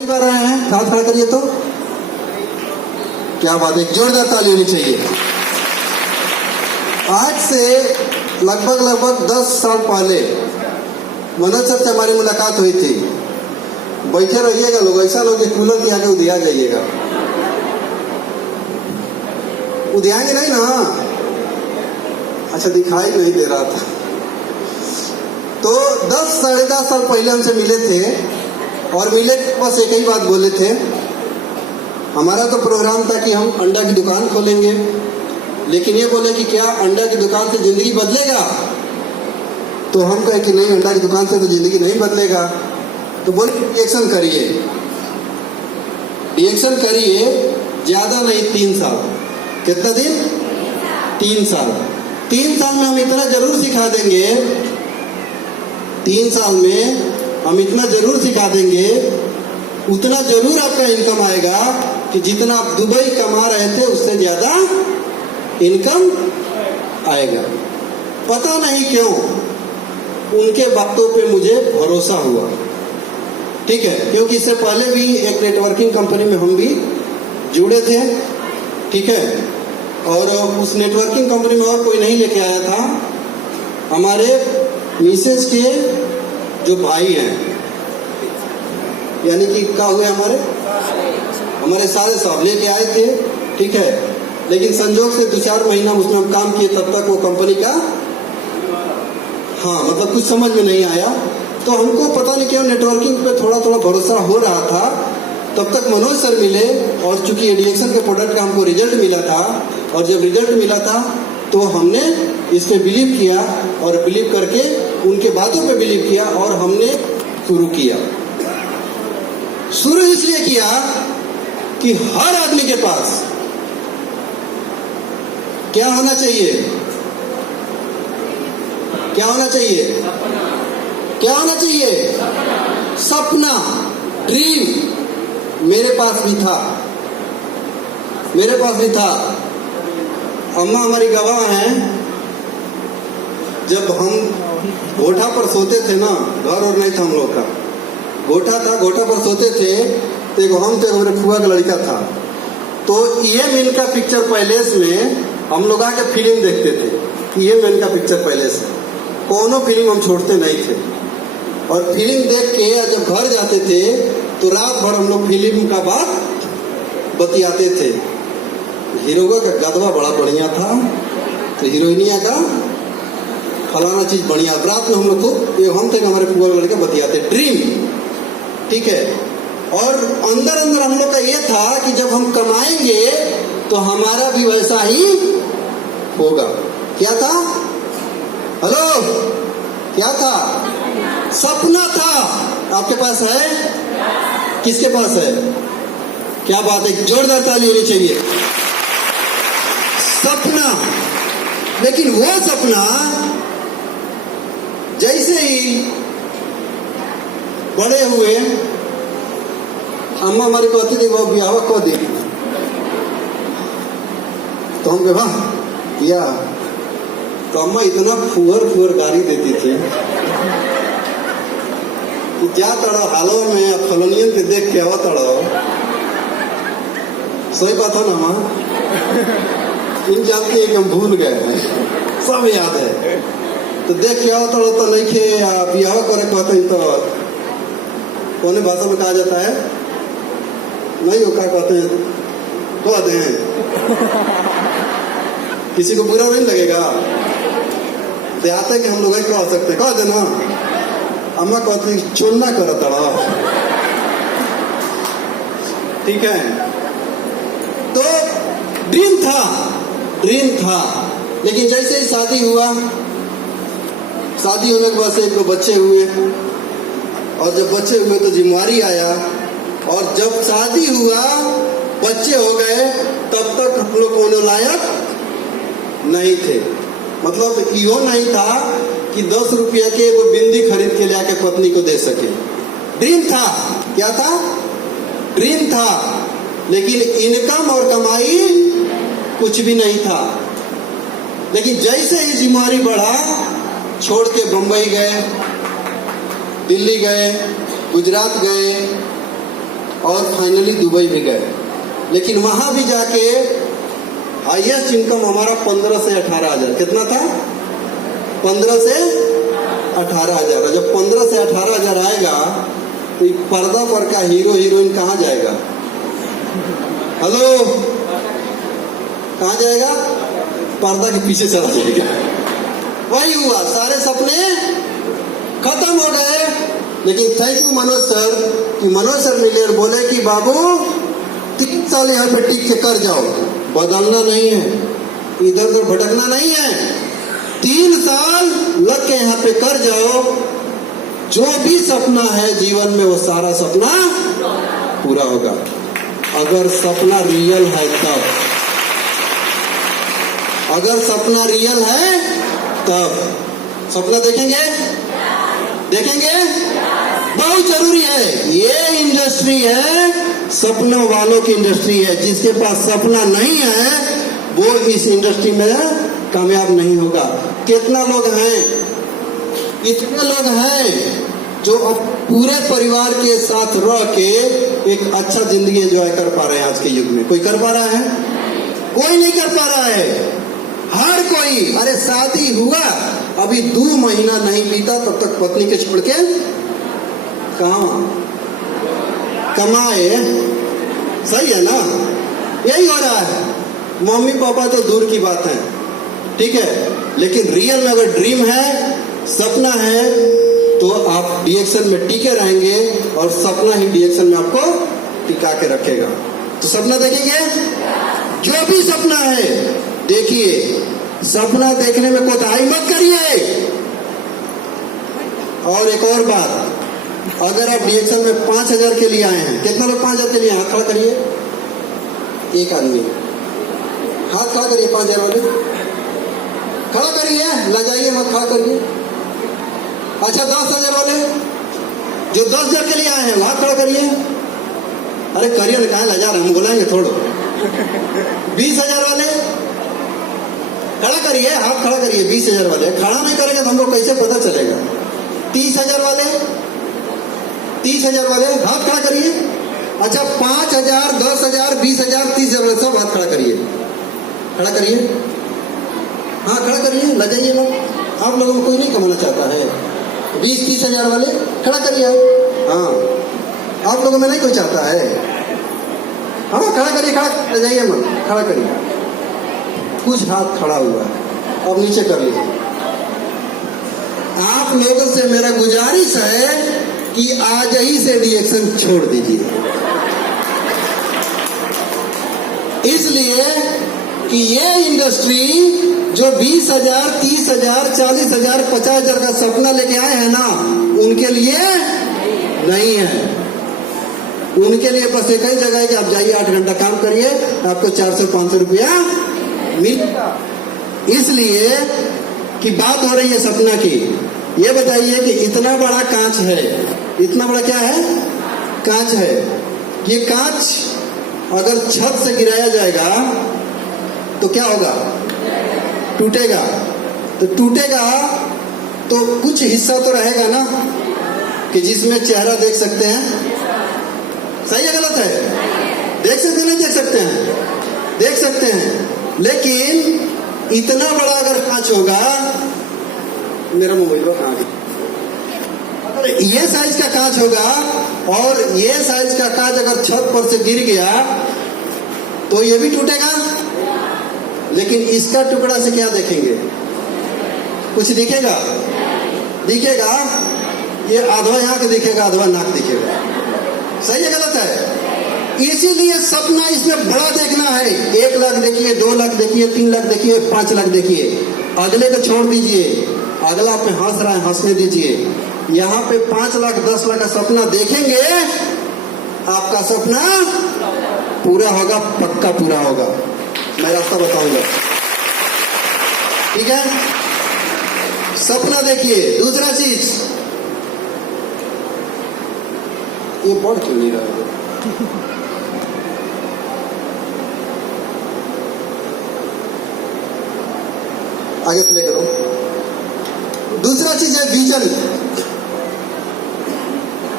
कर रहे हैं, हाथ खड़ा करिए तो क्या बात है, जोरदार ताली होनी चाहिए। आज से लगभग 10 साल पहले मनोज सर से हमारी मुलाकात हुई थी। बैठे रहिएगा लोग, ऐसा लोग कूलर के आगे उधिया जाइएगा। उधियाएंगे नहीं ना? अच्छा, दिखाई नहीं दे रहा था। तो 10 साढ़े 10 साल पहले हमसे मिले थे और मिले बस एक ही बात बोले थे। हमारा तो प्रोग्राम था कि हम अंडा की दुकान खोलेंगे, लेकिन ये बोले कि क्या अंडा की दुकान से जिंदगी बदलेगा? तो हम कहे कि नहीं, अंडा की दुकान से तो जिंदगी नहीं बदलेगा। तो बोले रिएक्शन करिए, रिएक्शन करिए, ज्यादा नहीं 3 साल। कितना दिन? 3 साल। 3 साल में हम इतना जरूर सिखा देंगे, 3 साल में हम इतना जरूर सिखा देंगे, उतना जरूर आपका इनकम आएगा कि जितना आप दुबई कमा रहे थे उससे ज्यादा इनकम आएगा। पता नहीं क्यों उनके बातों पे मुझे भरोसा हुआ, ठीक है, क्योंकि इससे पहले भी एक नेटवर्किंग कंपनी में हम भी जुड़े थे, ठीक है, और उस नेटवर्किंग कंपनी में और कोई नहीं लेके आया था। हमारे मिसेज के जो भाई हैं, यानी कि क्या हुए, हमारे सारे साहब लेके आए थे, ठीक है, लेकिन संजोग से 2-4 महीना उसमें हम काम किए, तब तक वो कंपनी का मतलब कुछ समझ में नहीं आया। तो हमको पता नहीं क्यों नेटवर्किंग पे थोड़ा थोड़ा भरोसा हो रहा था। तब तक मनोज सर मिले और चूंकि एडिएक्शन के प्रोडक्ट का हमको रिजल्ट मिला था, और जब रिजल्ट मिला था तो हमने इस पे बिलीव किया, और बिलीव करके उनके बातों पे बिलीव किया, और हमने शुरू किया। शुरू इसलिए किया कि हर आदमी के पास क्या होना चाहिए? क्या होना चाहिए? क्या होना चाहिए? सपना, ड्रीम। मेरे पास भी था, मेरे पास भी था। अम्मा हमारी गवाह हैं, जब हम गोठा पर सोते थे ना, घर और नहीं था हम लोग का, गोठा था, गोठा पर सोते थे, तो एक हम थे, मेरे फुआ का लड़का था। तो ये इनका पिक्चर पैलेस में हम लोग आके फिल्म देखते थे। ये इनका पिक्चर पैलेस है, कोनो फिल्म हम छोड़ते नहीं थे। और फिल्म देख के जब घर जाते थे तो रात भर हम लोग फिल्म का बात बतियाते थे। हीरोगा का गदवा बड़ा बढ़िया था, तो हीरोइनिया का फलाना चीज बढ़िया। रात में हम लोग को, हम थे हमारे फुआ लड़के बतियाते, ड्रीम, ठीक है। और अंदर अंदर हम लोग का ये था कि जब हम कमाएंगे तो हमारा भी वैसा ही होगा। क्या था? हेलो, क्या था? सपना था। आपके पास है? किसके पास है? क्या बात है, जोरदार ताली होनी चाहिए। सपना, लेकिन वो सपना जैसे ही बड़े हुए, अम्मा हमारी कहती थी वो ब्याह को दे, तो हम वाह किया। तो अम्मा इतना फुअर गाड़ी देती थी कि क्या तड़ो हालो में फलोनियन के देख के आवा तड़ो। सही बात हो ना माँ? इन जानती है कि हम भूल गए, सब याद है। तो देख के आओ तो नहीं खे ब्याह करे कहते हैं, तो कौन भाषा में कहा जाता है? नहीं हो, क्या कहते हैं, कह दें, किसी को बुरा नहीं लगेगा। देहात है कि हम लोग कह सकते, कह देना। अम्मा कहती चुनना करो तड़ा, ठीक है। तो ड्रीम था, ड्रीम था, लेकिन जैसे ही शादी हुआ, शादी होने के बाद से 1-2 बच्चे हुए, और जब बच्चे हुए तो जिम्मेवारी आया, और जब शादी हुआ, बच्चे हो गए, तब तक हम लोग होने लायक नहीं थे। मतलब यो नहीं था कि 10 रुपया के वो बिंदी खरीद के लाके पत्नी को दे सके। ड्रीम था, क्या था? ड्रीम था, लेकिन इनकम और कमाई कुछ भी नहीं था। लेकिन जैसे ही जिम्मेवारी बढ़ा, छोड़ के बंबई गए, दिल्ली गए, गुजरात गए, और फाइनली दुबई भी गए। लेकिन वहां भी जाके हाईएस्ट इनकम हमारा 15 से 18 हजार। कितना था? 15 से 18 हजार। जब 15 से 18 हजार आएगा तो पर्दा पर का हीरो हीरोइन कहाँ जाएगा? हेलो, कहाँ जाएगा? पर्दा के पीछे चला जाएगा। वही हुआ, सारे सपने खत्म हो गए। लेकिन थैंक यू मनोज सर कि मनोज सर मिले और बोले कि बाबू 3 साल यहाँ पे टिक के कर जाओ, बदलना नहीं है, इधर उधर भटकना नहीं है। 3 साल लग के यहाँ पे कर जाओ, जो भी सपना है जीवन में वो सारा सपना पूरा होगा। अगर सपना रियल है तब, अगर सपना रियल है तब सपना देखेंगे, देखेंगे, बहुत जरूरी है। ये इंडस्ट्री है सपनों वालों की इंडस्ट्री है। जिसके पास सपना नहीं है वो इस इंडस्ट्री में कामयाब नहीं होगा। कितना लोग हैं, इतने लोग हैं जो अब पूरे परिवार के साथ रह के एक अच्छा जिंदगी एंजॉय कर पा रहे हैं आज के युग में। कोई कर पा रहा है? कोई नहीं कर पा रहा है। हर कोई, अरे शादी हुआ अभी 2 महीना नहीं बीता तब तक पत्नी के छोड़ के कहाँ कमाए। सही है ना? यही हो रहा है। मम्मी पापा तो दूर की बात है, ठीक है, लेकिन रियल में अगर ड्रीम है, सपना है, तो आप डीएक्शन में टिके रहेंगे और सपना ही डीएक्शन में आपको टिका के रखेगा। तो सपना देखेंगे, जो भी सपना है देखिए। सपना देखने में कोताही मत करिए। और एक और बात, अगर आप डीएक्शन में 5,000 के लिए आए हैं, कितना लोग 5,000 के लिए हाथ खड़ा करिए। एक आदमी हाथ खड़ा करिए, 5,000 वाले खड़ा करिए, लजाइए मत, खड़ा करिए। अच्छा 10,000 वाले जो 10,000 के लिए आए हैं हाथ खड़ा करिए। अरे करिए ना, कहाँ लजा रहे, हम बुलाएंगे थोड़ा। 20,000 वाले खड़ा करिए, हाथ खड़ा करिए। 20,000 वाले खड़ा नहीं करेंगे तो हमको कैसे पता चलेगा? 30,000 वाले, 30,000 वाले हाथ खड़ा करिए। अच्छा 5,000, 10,000, 20,000, 30,000 वाले सब हाथ खड़ा करिए, खड़ा करिए, हाँ खड़ा करिए, लजाइए मत। आप लोगों को कोई नहीं कमाना चाहता है। 20-30,000 वाले खड़ा करिए। हाँ, आप लोगों में नहीं कोई चाहता है। हाँ खड़ा करिए, खड़ा लजाइए मत, खड़ा करिए। कुछ हाथ खड़ा हुआ है, अब नीचे कर लीजिए। आप लोगों से मेरा गुजारिश है कि आज ही से डीएक्शन छोड़ दीजिए, इसलिए कि ये इंडस्ट्री जो 20,000, 30,000, 40,000, 50,000 का सपना लेके आए हैं ना, उनके लिए नहीं है। उनके लिए बस एक ही जगह है कि आप जाइए 8 घंटा काम करिए, आपको 400-500 रुपया मिलेगा। इसलिए कि बात हो रही है सपना की। ये बताइए कि इतना बड़ा कांच है, इतना बड़ा क्या है? कांच है। ये कांच अगर छत से गिराया जाएगा तो क्या होगा? टूटेगा। तो टूटेगा तो कुछ हिस्सा तो रहेगा ना कि जिसमें चेहरा देख सकते हैं। सही है गलत है? देख सकते हैं, नहीं देख सकते हैं? देख सकते हैं। लेकिन इतना बड़ा अगर कांच होगा, मेरा मोबाइल कहाँ है? अगर ये साइज का कांच होगा और ये साइज का कांच अगर छत पर से गिर गया तो ये भी टूटेगा। लेकिन इसका टुकड़ा से क्या देखेंगे? कुछ दिखेगा? दिखेगा? ये आधवा यहाँ के दिखेगा, आधवा नाक दिखेगा। सही है गलत है? इसीलिए सपना इसमें बड़ा देखना है। 1 लाख देखिए, 2 लाख देखिए, 3 लाख देखिए, 5 लाख देखिए। अगले को छोड़ दीजिए, अगला पे हंस रहा है, हंसने दीजिए। यहाँ पे 5 लाख 10 लाख का सपना देखेंगे, आपका सपना पूरा होगा, पक्का पूरा होगा। मैं रास्ता बताऊंगा, ठीक है? सपना देखिए। दूसरा चीज, ये बढ़ क्यों नहीं रहा है? आगे प्ले करो। दूसरा चीज है विजन।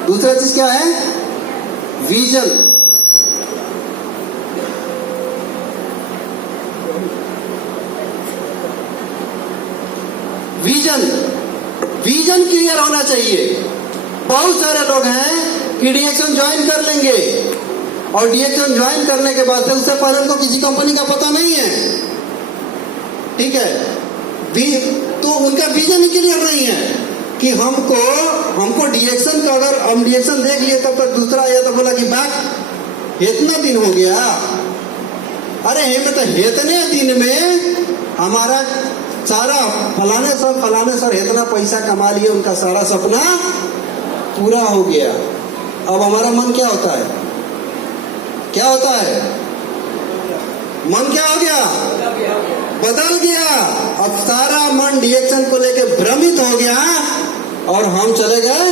दूसरा चीज क्या है? विजन, विजन, विजन क्लियर होना चाहिए। बहुत सारे लोग हैं कि डीएक्शन ज्वाइन कर लेंगे और डीएक्शन ज्वाइन करने के बाद उससे पहले उनको किसी कंपनी का पता नहीं है, ठीक है, तो उनका विजन ही क्लियर नहीं है कि हमको डीएक्शन का, अगर हम डीएक्शन देख लिए तब तक दूसरा आया तो बोला कि बात इतना दिन हो गया, अरे हे तो इतने दिन में हमारा सारा फलाने सर इतना पैसा कमा लिए, उनका सारा सपना पूरा हो गया। अब हमारा मन क्या होता है, क्या होता है, मन क्या हो गया, बदल गया। अब सारा मन डीएक्शन को लेके भ्रमित हो गया और हम चले गए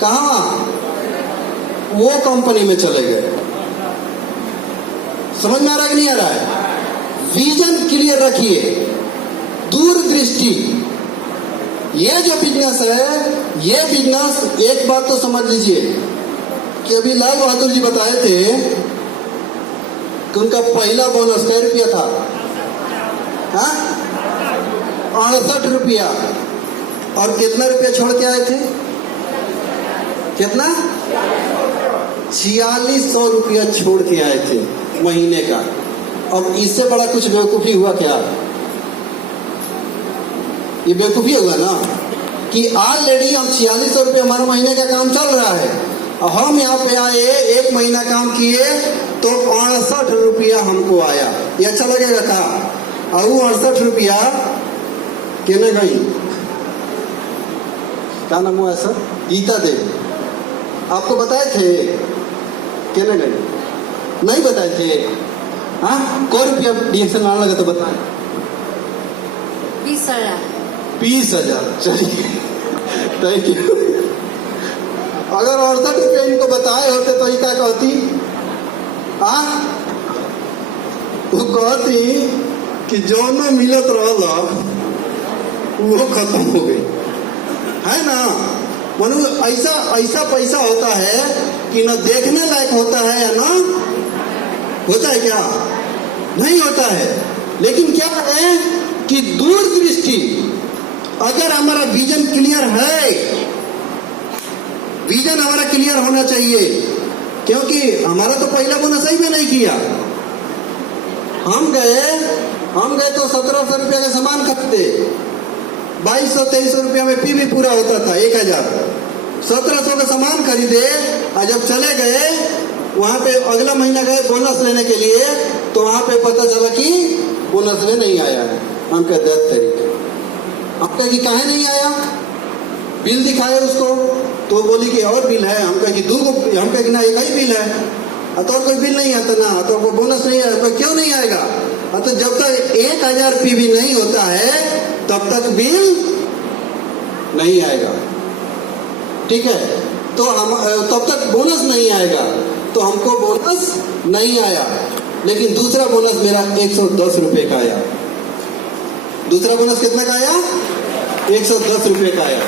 कहां, वो कंपनी में चले गए। समझ में आ रहा है कि नहीं आ रहा है? विजन क्लियर रखिए, दूरदृष्टि। ये जो बिजनेस है, ये बिजनेस, एक बात तो समझ लीजिए कि अभी लाल बहादुर जी बताए थे कि उनका पहला बोनस कै रुपया था, 68 रुपया, और कितना रुपया छोड़ के आए थे, कितना, 4600 रुपया छोड़ के आए थे महीने का। अब इससे बड़ा कुछ बेवकूफी हुआ क्या? ये बेवकूफी हुआ ना कि ऑलरेडी हम 4600 रुपये हमारा महीने का काम चल रहा है, हम यहाँ पे आए, एक महीना काम किए तो 68 रुपया हमको आया। ये अच्छा लगेगा था? और वो 68 रुपया कहने गई, क्या नाम हुआ सर, गीता देव, आपको बताए थे? कहने गई, नहीं बताए थे? हाँ, कौ रुपया डीएक्शन आने लगा तो बताए? 20,000। 20,000, चलिए, थैंक यू। अगर 68 रुपये इनको बताए होते तो ये क्या कहती? वो कहती कि जो न मिलत रहला वो खत्म हो गई, है ना? मनु ऐसा ऐसा पैसा होता है कि न देखने लायक होता है या ना होता है, क्या नहीं होता है। लेकिन क्या है कि दूरदृष्टि, अगर हमारा विजन क्लियर है, विजन हमारा क्लियर होना चाहिए, क्योंकि हमारा तो पहला बोनस ही में नहीं किया। हम गए तो 1700 रुपया का सामान खरीदते, 2200-2300 रुपया में पी भी पूरा होता था, 1000, 1700 का सामान खरीदे, और जब चले गए वहां पे अगला महीना गए बोनस लेने के लिए, तो वहां पे पता चला कि बोनस में नहीं आया है। हम कहते 10 तरीके, हम कहे कि काहे नहीं आया, बिल दिखाए उसको तो बोली कि और बिल है, हम कहे कि 2 को, हम कहे कि ना एक ही बिल है, तो और कोई बिल नहीं आता ना, तो वो बोनस नहीं आया, तो क्यों नहीं आएगा? तो जब तक 1000 पीवी नहीं होता है तब तक बिल नहीं आएगा, ठीक है? तो हम तब तक बोनस नहीं आएगा, तो हमको बोनस नहीं आया। लेकिन दूसरा बोनस मेरा 110 रुपये का आया। दूसरा बोनस कितना का आया? 110 रुपये का आया।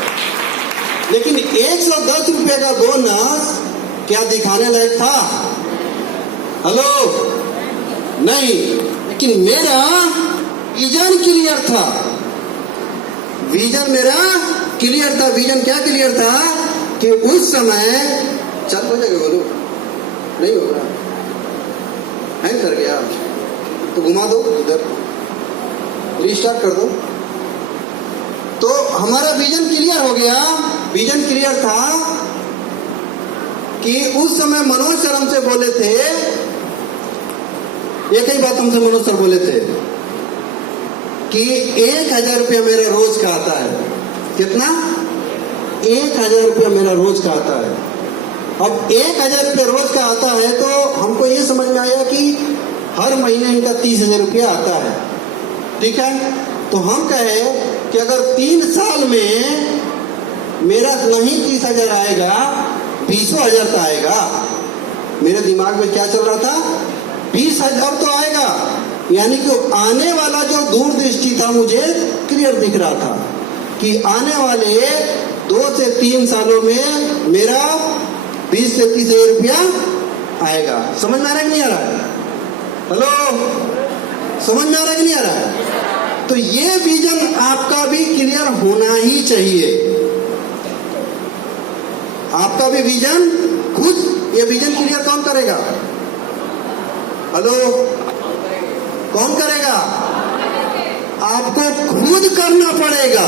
लेकिन 110 रुपये का बोनस क्या दिखाने लायक था? हेलो, नहीं। लेकिन मेरा विजन क्लियर था, विजन मेरा क्लियर था। विजन क्या क्लियर था कि उस समय, चल हो जाएगा, बोलो नहीं होगा, हैंग कर गया तो घुमा दो, इधर रिस्टार्ट कर दो। तो हमारा विजन क्लियर हो गया। विजन क्लियर था कि उस समय मनोज सर हमसे बोले थे, एक ही बात हमसे मनोज सर बोले थे कि 1000 रुपया मेरा रोज का आता है। कितना? 1000 रुपया मेरा रोज का आता है। अब 1000 रुपया रोज का आता है तो हमको ये समझ में आया कि हर महीने इनका 30,000 रुपया आता है, ठीक है? तो हम कहे कि अगर 3 साल में मेरा नहीं 30,000 आएगा, 20,000 का आएगा। मेरे दिमाग में क्या चल रहा था? 20,000 तो आएगा, यानी कि आने वाला जो दूरदृष्टि था मुझे क्लियर दिख रहा था कि आने वाले 2 से 3 सालों में मेरा 20 से 30 हजार रुपया आएगा। समझ में आ रहा है कि नहीं आ रहा है? हेलो, समझ में आ रहा है कि नहीं आ रहा है? तो ये विजन आपका भी क्लियर होना ही चाहिए। आपका भी विजन खुद, ये विजन क्लियर कौन करेगा? हेलो, कौन करेगा? आपको खुद करना पड़ेगा।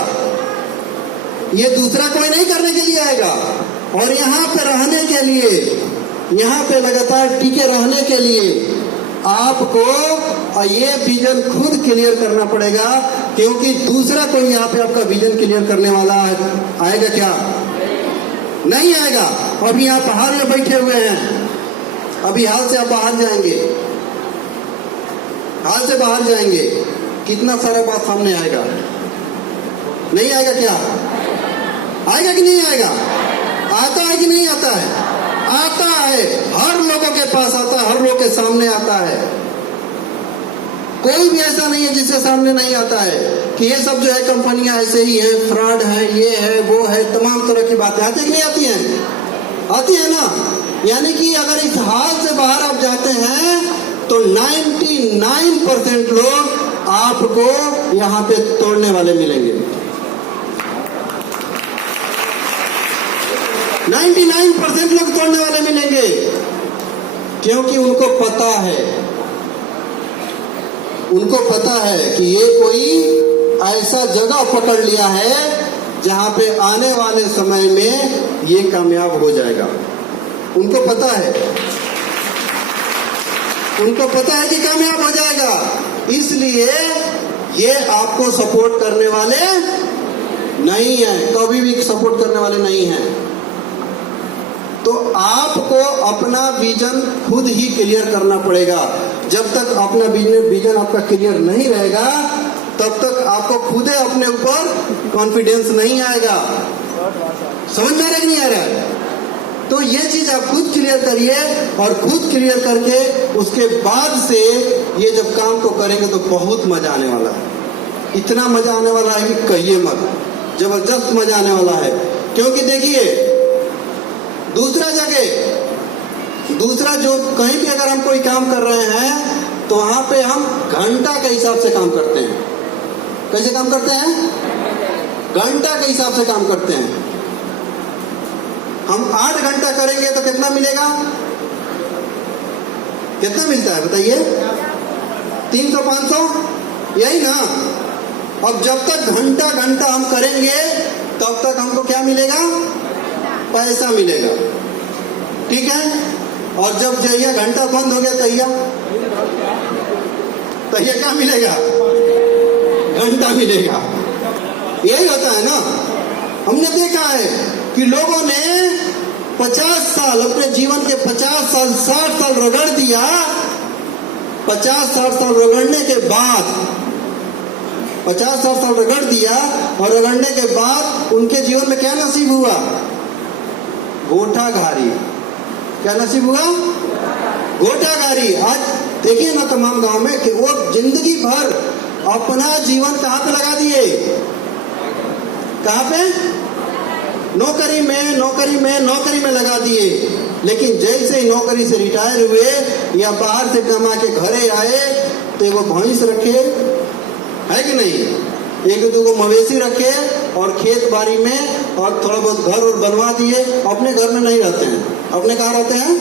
ये दूसरा कोई नहीं करने के लिए आएगा। और यहाँ पे रहने के लिए, यहाँ पे लगातार टिके रहने के लिए आपको ये विजन खुद क्लियर करना पड़ेगा, क्योंकि दूसरा कोई यहाँ पे आपका विजन क्लियर करने वाला आएगा क्या? नहीं आएगा। अभी आप हाल में बैठे हुए हैं, अभी हाल से आप बाहर जाएंगे, हाल से बाहर जाएंगे, कितना सारा बात सामने आएगा। नहीं आएगा क्या? आएगा कि नहीं आएगा? आता है कि नहीं आता है? आता है। हर लोगों के पास आता है, हर लोग के सामने आता है। कोई भी ऐसा नहीं है जिसके सामने नहीं आता है कि ये सब जो है कंपनियां ऐसे ही है, फ्रॉड है, ये है, वो है, तमाम तरह की बातें आती है कि नहीं आती हैं? आती है ना। यानी कि अगर इस हाल से बाहर आप जाते हैं तो 99% लोग आपको यहाँ पे तोड़ने वाले मिलेंगे। 99% लोग तोड़ने वाले मिलेंगे, क्योंकि उनको पता है, उनको पता है कि ये कोई ऐसा जगह पकड़ लिया है जहां पे आने वाले समय में ये कामयाब हो जाएगा। उनको पता है, उनको पता है कि कामयाब हो जाएगा, इसलिए ये आपको सपोर्ट करने वाले नहीं है, कभी भी सपोर्ट करने वाले नहीं हैं। तो आपको अपना विजन खुद ही क्लियर करना पड़ेगा। जब तक अपना विजन आपका क्लियर नहीं रहेगा, तब तक आपको खुद अपने ऊपर कॉन्फिडेंस नहीं आएगा। समझ में आ रहा है कि नहीं आ रहा है? तो ये चीज आप खुद क्लियर करिए, और खुद क्लियर करके उसके बाद से ये जब काम को करेंगे तो बहुत मजा आने वाला है। इतना मजा आने वाला है कि कहिए मत, जबरदस्त मजा आने वाला है। क्योंकि देखिए, दूसरा जो कहीं भी अगर हम कोई काम कर रहे हैं तो वहां पे हम घंटा के हिसाब से काम करते हैं। कैसे काम करते हैं? घंटा के हिसाब से काम करते हैं। हम 8 घंटा करेंगे तो कितना मिलेगा? कितना मिलता है बताइए? 300 500, यही ना। अब जब तक घंटा घंटा हम करेंगे तब तक हमको क्या मिलेगा? पैसा मिलेगा। ठीक है। और जब जहिया घंटा बंद हो गया तहिया क्या मिलेगा? घंटा मिलेगा। यही होता है ना। हमने देखा है कि लोगों ने 50 साल, अपने जीवन के 50 साल 60 साल रगड़ दिया। 50-60 साल रगड़ने के बाद, 50-60 साल रगड़ दिया, और रगड़ने के बाद उनके जीवन में क्या नसीब हुआ? गोठा घारी। क्या नसीब हुआ? गोठा घारी। आज देखिए ना तमाम गांव में कि वो जिंदगी भर अपना जीवन कहाँ पे लगा दिए? कहाँ पे? नौकरी में लगा दिए। लेकिन जैसे ही नौकरी से रिटायर हुए या बाहर से कमा के घरे आए तो वो भैंस रखे, है कि नहीं? 1-2 मवेशी रखे और खेत बाड़ी में और थोड़ा बहुत घर और बनवा दिए। अपने घर में नहीं रहते हैं, अपने कहाँ रहते हैं?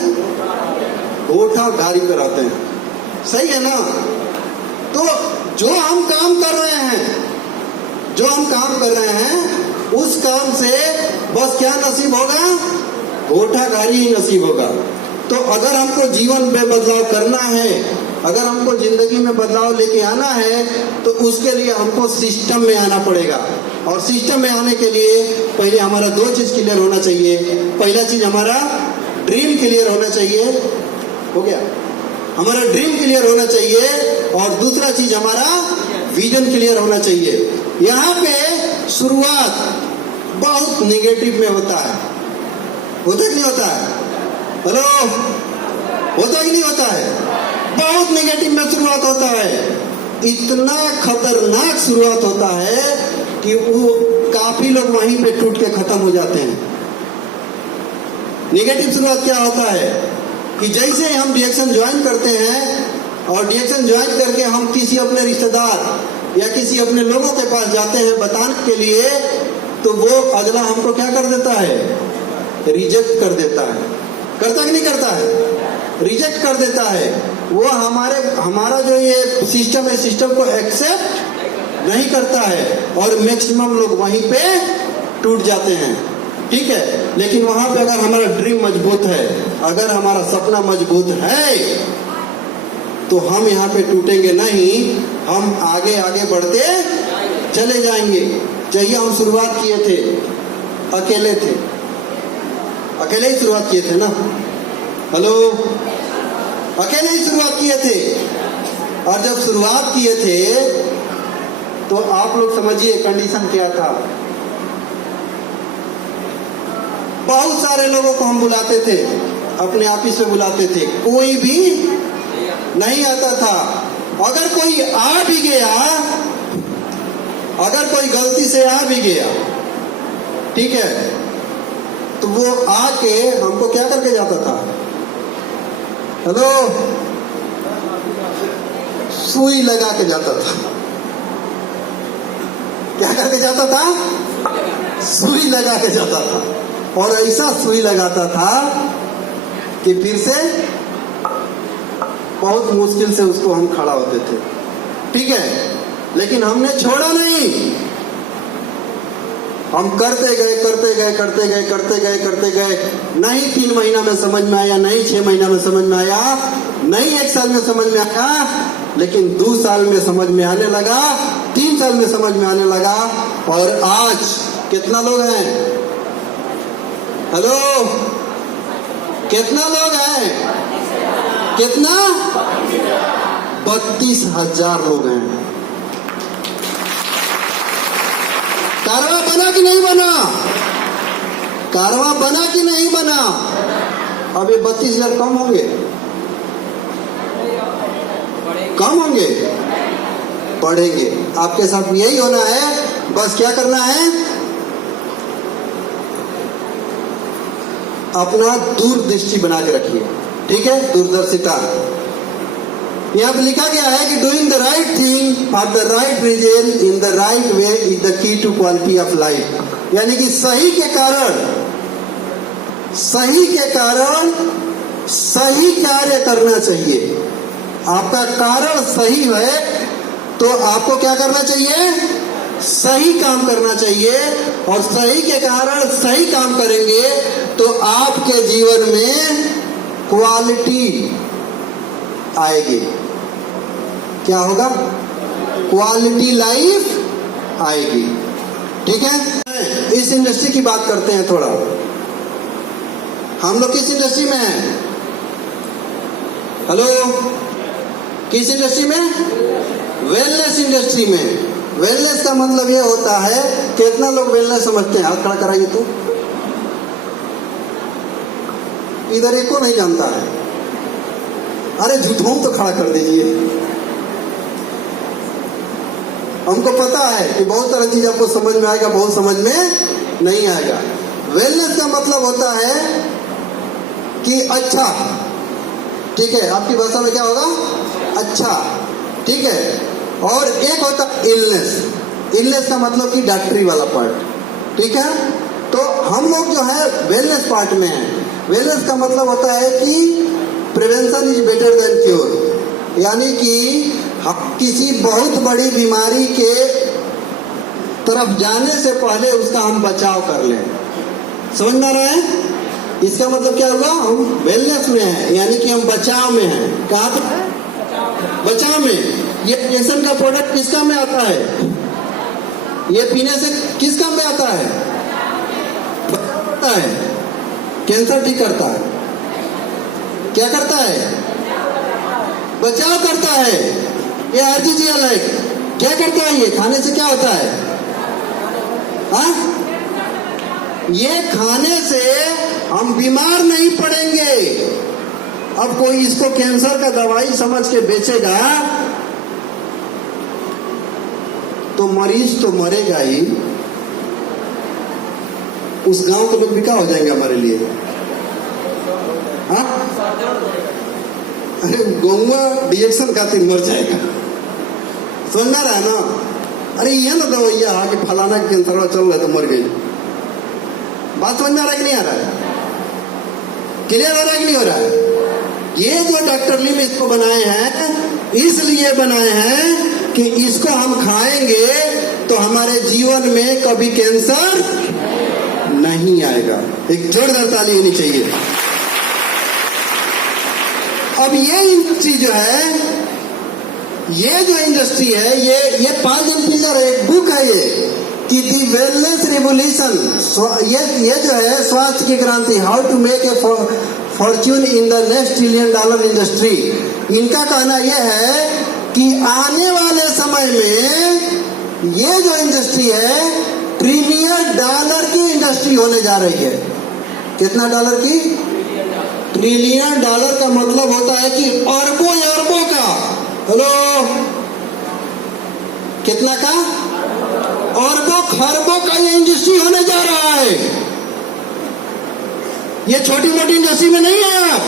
गोठा घारी पे रहते हैं। सही है ना। तो जो हम काम कर रहे हैं उस काम से बस क्या नसीब होगा? गोठा घारी ही नसीब होगा। तो अगर हमको जीवन में बदलाव करना है, अगर हमको जिंदगी में बदलाव लेके आना है, तो उसके लिए हमको सिस्टम में आना पड़ेगा। और सिस्टम में आने के लिए पहले हमारा 2 चीज क्लियर होना चाहिए। पहला चीज हमारा ड्रीम क्लियर होना चाहिए। हो गया? हमारा ड्रीम क्लियर होना चाहिए। और दूसरा चीज हमारा विजन क्लियर होना चाहिए। यहाँ पे शुरुआत बहुत नेगेटिव में होता है। होता कि नहीं होता है? हेलो, होता कि नहीं होता है? बहुत नेगेटिव में शुरुआत होता है। इतना खतरनाक शुरुआत होता है कि वो काफी लोग वहीं पे टूट के खत्म हो जाते हैं। नेगेटिव शुरुआत क्या होता है कि जैसे हम रिएक्शन ज्वाइन करते हैं और रिएक्शन ज्वाइन करके हम किसी अपने रिश्तेदार या किसी अपने लोगों के पास जाते हैं बताने के लिए, तो वो अगला हमको क्या कर देता है, रिजेक्ट कर देता है। करता कि नहीं करता है? रिजेक्ट कर देता है। वो हमारा जो ये सिस्टम है, सिस्टम को एक्सेप्ट नहीं करता है और मैक्सिमम लोग वहीं पे टूट जाते हैं। ठीक है, लेकिन वहां पे अगर हमारा ड्रीम मजबूत है, अगर हमारा सपना मजबूत है, तो हम यहाँ पे टूटेंगे नहीं, हम आगे आगे बढ़ते चले जाएंगे। चाहिए हम शुरुआत किए थे, अकेले थे, अकेले ही शुरुआत किए थे ना। हेलो, अकेले ही शुरुआत किए थे। और जब शुरुआत किए थे तो आप लोग समझिए कंडीशन क्या था। बहुत सारे लोगों को हम बुलाते थे, अपने ऑफिस में बुलाते थे, कोई भी नहीं आता था। अगर कोई आ भी गया, अगर कोई गलती से आ भी गया, ठीक है, तो वो आके हमको क्या करके जाता था? हेलो, सुई लगा के जाता था। क्या करके जाता था? सुई लगा के जाता था। और ऐसा सुई लगाता था कि फिर से बहुत मुश्किल से उसको हम खड़ा होते थे। ठीक है, लेकिन हमने छोड़ा नहीं, हम करते गए करते गए करते गए करते गए करते गए। नहीं 3 महीना में समझ में आया, नहीं 6 महीना में समझ में आया, नहीं 1 साल में समझ में आया, लेकिन 2 साल में समझ में आने लगा, 3 साल में समझ में आने लगा। और आज कितना लोग हैं? हेलो, कितना लोग हैं? कितना? 32,000 लोग हैं। कारवा बना कि नहीं बना? कारवा बना कि नहीं बना? अब ये 32,000 कम होंगे? कम होंगे? बढ़ेंगे। आपके साथ यही होना है। बस क्या करना है? अपना दूरदृष्टि बना के रखिए। ठीक है, दूरदर्शिता। यहाँ पे लिखा गया है कि doing the right thing for the right reason in the right way is the key to quality of life. यानी कि सही के कारण सही कार्य करना चाहिए। आपका कारण सही है तो आपको क्या करना चाहिए? सही काम करना चाहिए। और सही के कारण सही काम करेंगे तो आपके जीवन में क्वालिटी आएगी। क्या होगा? क्वालिटी लाइफ आएगी। ठीक है, इस इंडस्ट्री की बात करते हैं थोड़ा। हम लोग किस इंडस्ट्री में हैं? हेलो, किस इंडस्ट्री में? वेलनेस इंडस्ट्री में। वेलनेस का मतलब ये होता है, कितना लोग वेलनेस समझते हैं? हाथ खड़ा कराइए। तो इधर एक को नहीं जानता है। अरे झूठों तो खड़ा कर दीजिए। हमको पता है कि बहुत सारी चीज आपको समझ में आएगा, बहुत समझ में नहीं आएगा। वेलनेस का मतलब होता है कि अच्छा। ठीक है, आपकी भाषा में क्या होगा? अच्छा। ठीक है, और एक होता है इलनेस। इलनेस का मतलब कि डॉक्टरी वाला पार्ट। ठीक है, तो हम लोग जो है वेलनेस पार्ट में है। वेलनेस का मतलब होता है कि prevention is better than cure. यानी कि हम किसी बहुत बड़ी बीमारी के तरफ जाने से पहले उसका हम बचाव कर लें। समझ में आ रहा है? इसका मतलब क्या हुआ? हम वेलनेस में हैं, यानी कि हम बचाव में हैं। कहाँ पे? बचाव में। ये इंजेक्शन का प्रोडक्ट किस काम में आता है? ये पीने से किस काम में आता है? बचाता है, कैंसर ठीक करता है। क्या करता है? बचाव करता है। ये आर्टिफिशियल है। क्या करता है? ये खाने से क्या होता है? हाँ, ये खाने से हम बीमार नहीं पड़ेंगे। अब कोई इसको कैंसर का दवाई समझ के बेचेगा तो मरीज तो मरेगा ही, उस गांव के लोग भी क्या हो जाएंगे हमारे लिए? अरे गौवा डिएक्शन खातिर मर जाएगा, समझ में आ रहा है ना? अरे ये ना दवाइया कि फलाना कैंसर चल रहा है तो मर गई। बात समझ में आ रहा है कि नहीं आ रहा है? क्लियर हो रहा है कि नहीं हो रहा है? ये जो डॉक्टर लीम इसको बनाए हैं, इसलिए बनाए हैं कि इसको हम खाएंगे तो हमारे जीवन में कभी कैंसर नहीं आएगा। एक जोरदार ताली होनी चाहिए। अब ये इंडस्ट्री जो है, ये जो इंडस्ट्री है, ये 5 दिन पीछे एक बुक है ये कि दी वेलनेस रिवोल्यूशन, ये जो है स्वास्थ्य की क्रांति, how to make a fortune in the next $1 trillion industry. इनका कहना यह है कि आने वाले समय में ये जो इंडस्ट्री है $1 ट्रिलियन की इंडस्ट्री होने जा रही है। कितना डॉलर की? $1 ट्रिलियन का मतलब होता है कि अरबों अरबों का, हेलो, कितना का? अरबों खरबों का ये इंडस्ट्री होने जा रहा है। ये छोटी मोटी इंडस्ट्री में नहीं है। आप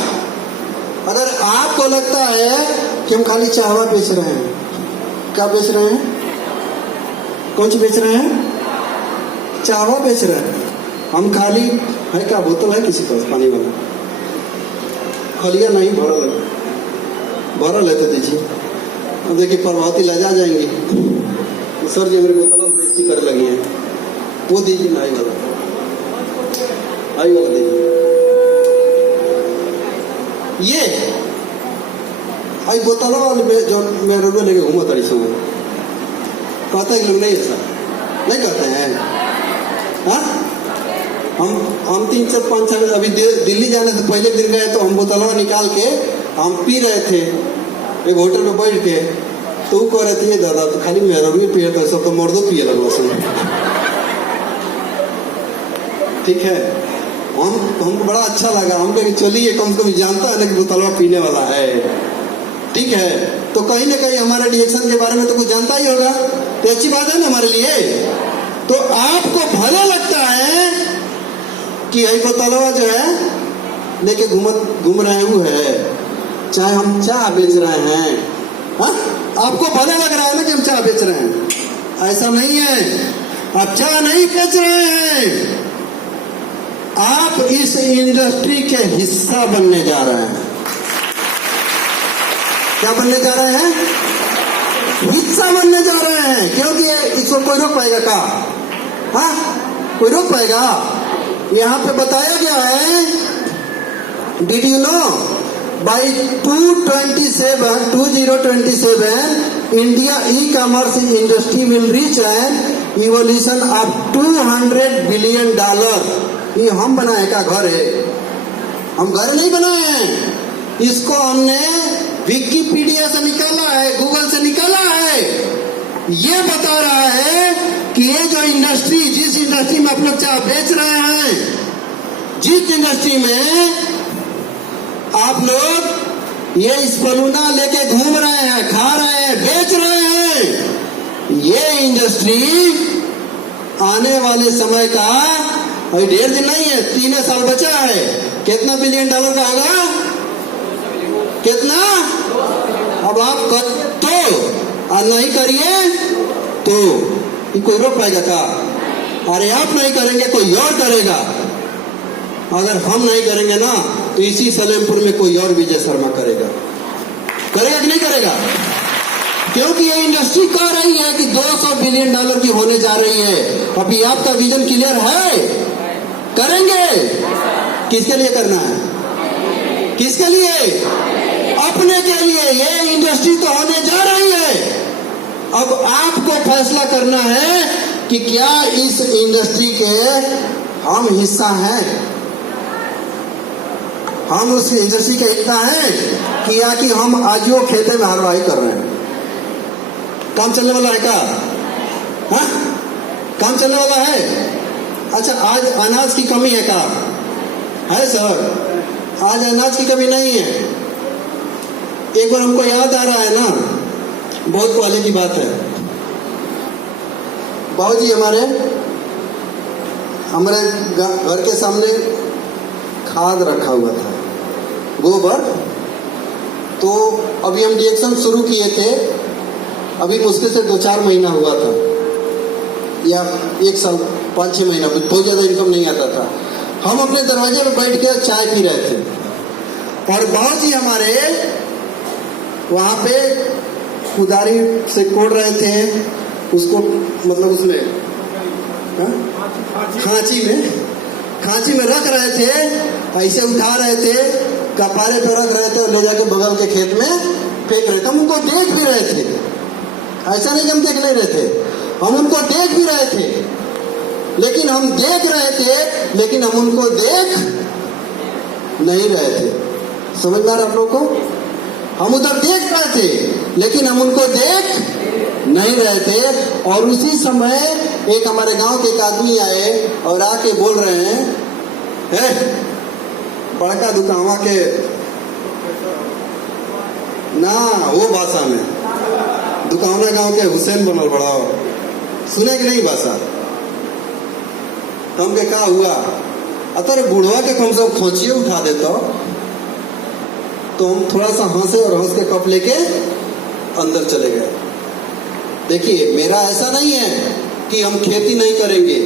अगर आपको लगता है कि हम खाली चाहवा बेच रहे हैं, क्या बेच रहे हैं? कौन सी बेच रहे हैं? चाहवा बेच रहे हैं हम। खाली है क्या? बोतल है किसी पास पानी वाला? खलिया नहीं, भरल है तो दीजिए। अब देखिए प्रभावती लजा जाएंगी, सर जी मेरे बोतलों में बेइज्जती कर लगी है, वो दीजिए ना, आई वाला दीजिए। ये आई बोतलों वाले में जो मैं रुपये लेके घूमा तड़ी सो कहते हैं लोग नहीं, ऐसा नहीं कहते हैं। हाँ, हम 3 से 5 अभी दिल्ली जाने से पहले दिन गए तो हम बोतलों निकाल के हम पी रहे थे एक होटल में बैठ के। तो वो कह रहे थे दादा तो खाली मेरा भी पिए, तो सब तो मर्दों पिए लगला सुन। ठीक है, हमको बड़ा अच्छा लगा। हम कहे चलिए कम से कम जानता है ना कि बोतलवा पीने वाला है। ठीक है, तो कहीं ना कहीं हमारे डिएक्शन के बारे में तो कुछ जानता ही होगा, तो अच्छी बात है ना हमारे लिए। तो आपको भले लगता है कि यही बोतलवा जो है लेके घूम रहे हुए है, चाहे हम चाय बेच रहे हैं। हाँ, आपको भले लग रहा है ना कि हम चाय बेच रहे हैं, ऐसा नहीं है। आप चाय नहीं बेच रहे हैं, आप इस इंडस्ट्री के हिस्सा बनने जा रहे हैं। क्या बनने जा रहे हैं? हिस्सा बनने जा रहे हैं। क्योंकि इसको कोई रोक पाएगा का? हाँ, कोई रोक पाएगा? यहाँ पे बताया गया है, did you know by 2027 India e-commerce industry will reach an evolution of $200 billion। ये हम बनाए का घर है, हम घर नहीं बनाए हैं। इसको हमने विकिपीडिया से निकाला है, गूगल से निकाला है। ये बता रहा है कि ये जो इंडस्ट्री, जिस इंडस्ट्री में आप लोग चाय बेच रहे हैं, जिस इंडस्ट्री में आप लोग ये स्पलूना लेके घूम रहे हैं, खा रहे हैं, बेच रहे हैं, ये इंडस्ट्री आने वाले समय का अभी ढेर दिन नहीं है, 3 साल बचा है। कितना $1 बिलियन का होगा? कितना? अब आप तो और नहीं करिए तो कोई रोक पाएगा का? अरे आप नहीं करेंगे कोई और करेगा। अगर हम नहीं करेंगे ना तो इसी सलेमपुर में कोई और विजय शर्मा करेगा। करेगा कि नहीं करेगा? क्योंकि ये इंडस्ट्री कह रही है कि $200 बिलियन की होने जा रही है। अभी आपका विजन क्लियर है? करेंगे? किसके लिए करना है? किसके लिए? अपने के लिए। ये इंडस्ट्री तो होने जा रही है। अब आपको फैसला करना है कि क्या इस इंडस्ट्री के हम हिस्सा हैं, हम उस इंडस्ट्री का हिस्सा हैं कि हम आजियो खेते में हरवाही कर रहे हैं। काम चलने वाला है क्या? हाँ, काम चलने वाला है। अच्छा, आज अनाज की कमी है क्या? है सर, आज अनाज की कमी नहीं है। एक बार हमको याद आ रहा है ना, बहुत पहले की बात है। बाबूजी हमारे घर के सामने खाद रखा हुआ था, गोबर। तो अभी हम डिएक्शन शुरू किए थे, अभी मुश्किल से 2-4 महीना हुआ था या 1 साल 5-6 महीना, बहुत ज़्यादा इनकम नहीं आता था। हम अपने दरवाजे पे बैठ के चाय पी रहे थे और बाबूजी हमारे वहाँ पे कुदारी से कोड़ रहे थे उसको, मतलब उसमें खांची में रख रहे थे, ऐसे उठा रहे थे, कपारे पे रख रहे थे और ले जाके बगल के खेत में फेंक रहे थे। हम उनको देख भी रहे थे, ऐसा नहीं कि हम देख नहीं रहे थे, हम उनको देख भी रहे थे, लेकिन हम देख रहे थे लेकिन हम उनको देख नहीं रहे थे। समझ में आ रहा आप लोग को? हम उधर देख रहे थे लेकिन हम उनको देख नहीं रहे थे। और उसी समय एक हमारे गांव के एक आदमी आए और आके बोल रहे हैं, बड़का दुकावा के ना, वो भाषा में दुकावना गांव के हुसैन बनल बढ़ाओ, सुने कि नहीं भाषा? हम के का हुआ, अतर बुढ़वा के कम से कम खोचिए उठा देता, तो हम थोड़ा सा हंसे और हंस के कप लेके अंदर चले गए। देखिए, मेरा ऐसा नहीं है कि हम खेती नहीं करेंगे,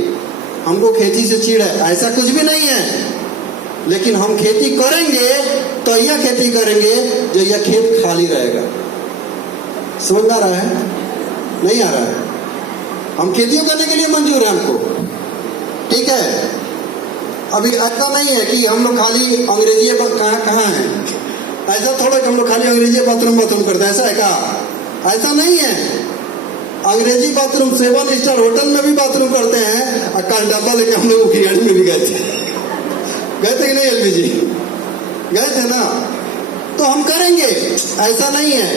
हमको खेती से चिढ़ है, ऐसा कुछ भी नहीं है, लेकिन हम खेती करेंगे तो यह खेती करेंगे जो यह खेत खाली रहेगा। समझ आ रहा है? नहीं आ रहा है? हम खेती करने के लिए मंजूर है हमको, ठीक है। अभी ऐसा नहीं है कि हम लोग खाली अंग्रेजी कहाँ है, ऐसा थोड़ा कि हम लोग खाली अंग्रेजी बाथरूम करते हैं, ऐसा है क्या? ऐसा नहीं है। अंग्रेजी बाथरूम 7 स्टार होटल में भी बाथरूम करते हैं, और कल डब्बा लेके हम लोग बिरयानी में भी गए थे कि नहीं एलपीजी? गए थे ना। तो हम करेंगे, ऐसा नहीं है,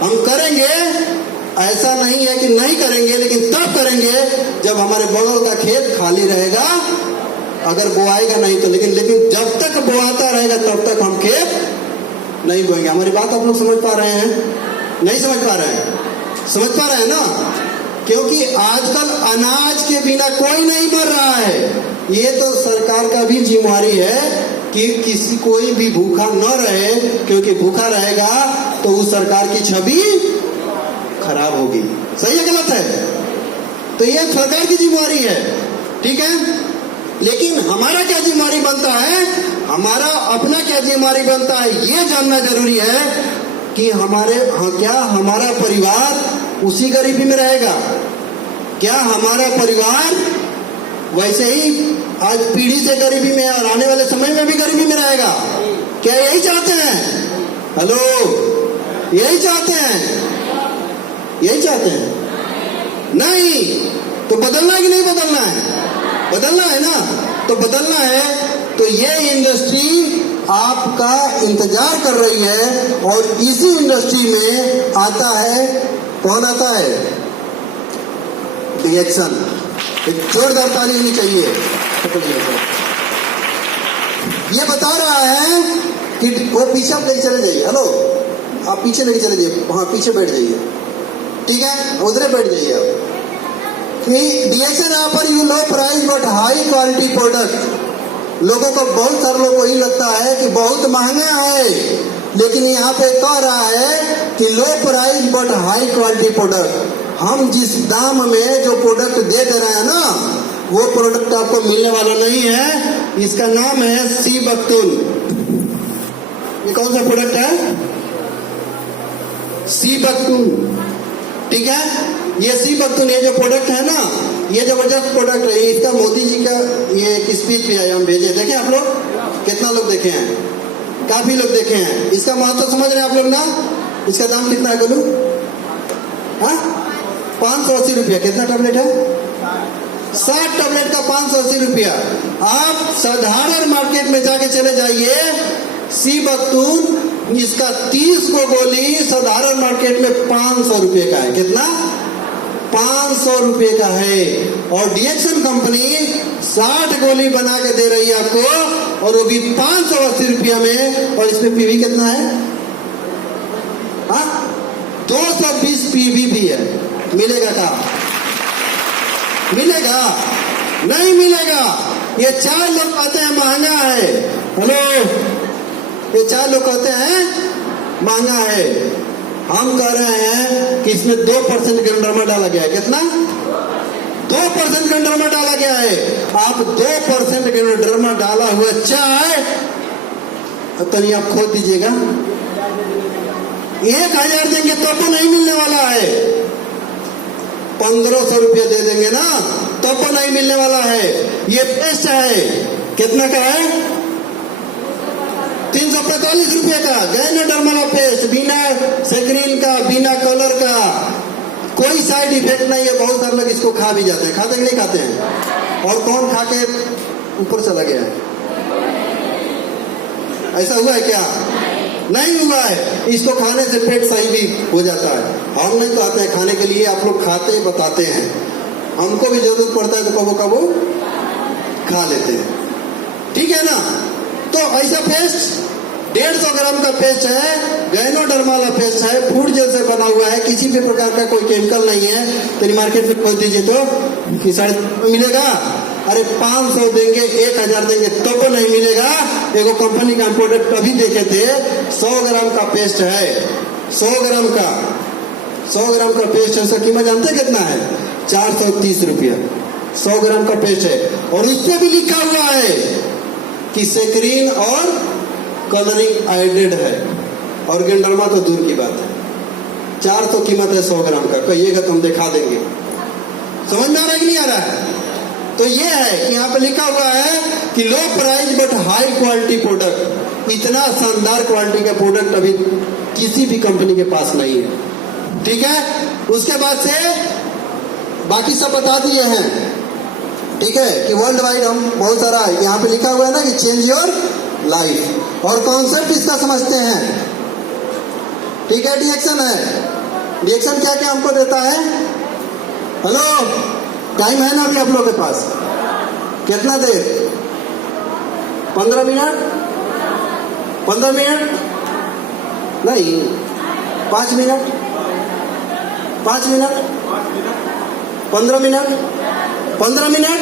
हम करेंगे, ऐसा नहीं है कि नहीं करेंगे, लेकिन तब करेंगे जब हमारे बगल का खेत खाली रहेगा, अगर बोआएगा नहीं तो। लेकिन जब तक बोआता रहेगा तब तक हम खेत नहीं बोएंगे। हमारी बात आप लोग समझ पा रहे हैं? नहीं समझ पा रहे हैं? समझ पा रहे हैं ना? क्योंकि आजकल अनाज के बिना कोई नहीं मर रहा है। ये तो सरकार का भी जिम्मेवारी है कि कोई भी भूखा न रहे, क्योंकि भूखा रहेगा तो उस सरकार की छवि खराब होगी। सही है गलत है? तो ये सरकार की जिम्मेवारी है, ठीक है। लेकिन हमारा क्या जिम्मेवारी बनता है, हमारा अपना क्या जिम्मेवारी बनता है, ये जानना जरूरी है कि क्या हमारा परिवार उसी गरीबी में रहेगा? क्या हमारा परिवार वैसे ही आज पीढ़ी से गरीबी में और आने वाले समय में भी गरीबी में रहेगा? क्या यही चाहते हैं? हेलो, यही चाहते हैं? यही चाहते हैं? नहीं। तो बदलना है कि नहीं बदलना है? बदलना है ना। तो बदलना है तो ये इंडस्ट्री आपका इंतजार कर रही है, और इसी इंडस्ट्री में आता है, कौन आता है? डिएक्शन। एक जोरदार ताली होनी चाहिए। ये बता रहा है कि वो पीछे आप लेके चले जाइए। हेलो, आप पीछे लेके चले जाइए, वहां पीछे बैठ जाइए, ठीक है, उधर बैठ जाइए आप। डिएक्शन यहाँ पर you low price but high quality product. लोगों को, बहुत सारे लोगों को ही लगता है कि बहुत महंगा है, लेकिन यहाँ पे कह रहा है कि लो price but high quality product. हम जिस दाम में जो प्रोडक्ट दे रहे हैं ना, वो प्रोडक्ट आपको मिलने वाला नहीं है। इसका नाम है सी बख्तून। ये कौन सा प्रोडक्ट है? सी बख्तून, ठीक है। ये सी बख्तून, ये जो प्रोडक्ट है ना, ये जबरदस्त प्रोडक्ट है। इसका मोदी जी का ये एक स्पीच भी आया, हम भेजे, देखें आप लोग? कितना लोग देखे हैं? काफी लोग देखे हैं। इसका महत्व समझ रहे हैं आप लोग ना? इसका दाम कितना है बोलूं? हाँ, 580 रुपया। कितना टैबलेट है? 60 टैबलेट का 580 रुपया। आप साधारण मार्केट में जाके चले जाइए, सी बख्तून इसका 30 को गोली साधारण मार्केट में 500 रुपये का है। कितना? 500 रुपये का है। और डिएक्शन कंपनी 60 गोली बना के दे रही है आपको, और वो भी 580 रुपया में। और इसमें पीवी कितना है? हाँ, 220 पीवी भी है। मिलेगा क्या? मिलेगा? नहीं मिलेगा। ये 4 लोग कहते हैं महंगा है। हेलो, ये 4 लोग कहते हैं महंगा है। हम कह रहे हैं कि इसमें 2% गंडरमा डाला गया है। कितना? 2% गंडरमा डाला गया है। आप 2% गंडरमा डाला हुआ चाय तनी आप खो दीजिएगा, 1000 देंगे तो नहीं मिलने वाला है। 1500 रुपया दे देंगे ना तब तो नहीं मिलने वाला है। ये पेस्ट है, कितना का है? 345 रुपये का गायनोडर्मा पेस्ट, बिना सेक्रीन का, बिना कलर का, कोई साइड इफेक्ट नहीं है। बहुत सारे लोग इसको खा भी जाते हैं। खाते कि नहीं खाते हैं? और कौन खा के ऊपर चला गया है? ऐसा हुआ है क्या? नहीं हुआ है। इसको खाने से पेट सही भी हो जाता है। हम नहीं कहते हैं खाने के लिए, आप लोग खाते बताते हैं। हमको भी जरूरत पड़ता है तो कबो कबो खा लेते हैं, ठीक है ना। तो ऐसा पेस्ट 150 ग्राम का पेस्ट है, गायनोडर्मा वाला पेस्ट है, फूड जेल से बना हुआ है, किसी भी प्रकार का कोई केमिकल नहीं है। तो मार्केट में खोज दीजिए तो 350 मिलेगा। अरे 500 देंगे, 1000 देंगे तो नहीं मिलेगा। एगो कंपनी का प्रोडक्ट अभी देखे थे, 100 ग्राम का पेस्ट है, 100 ग्राम का पेस्ट है। उसका कीमत जानते कितना है? 430 रुपया 100 ग्राम का पेस्ट है। और उस पर भी लिखा हुआ है कि सेक्रीन और कलरिंग एडेड है। और गंडरमा तो दूर की बात है। 400 कीमत है 100 ग्राम का। कहिएगा तो हम दिखा देंगे। समझ में आ रहा है कि नहीं आ रहा है? तो ये है कि यहाँ पे लिखा हुआ है कि लो price but high quality product. इतना शानदार क्वालिटी का प्रोडक्ट अभी किसी भी कंपनी के पास नहीं है, ठीक है। उसके बाद से बाकी सब बता दिए हैं, ठीक है, कि वर्ल्ड वाइड हम बहुत सारा है। यहाँ पे लिखा हुआ है ना कि चेंज योर लाइफ। और कॉन्सेप्ट इसका समझते हैं, ठीक है। डिएक्शन है। डिएक्शन क्या क्या हमको देता है? हेलो, टाइम है ना अभी आप लोगों के पास? कितना देर? 15 मिनट? 15 मिनट नहीं, 5 मिनट, 5 मिनट, 15 मिनट, 15 मिनट,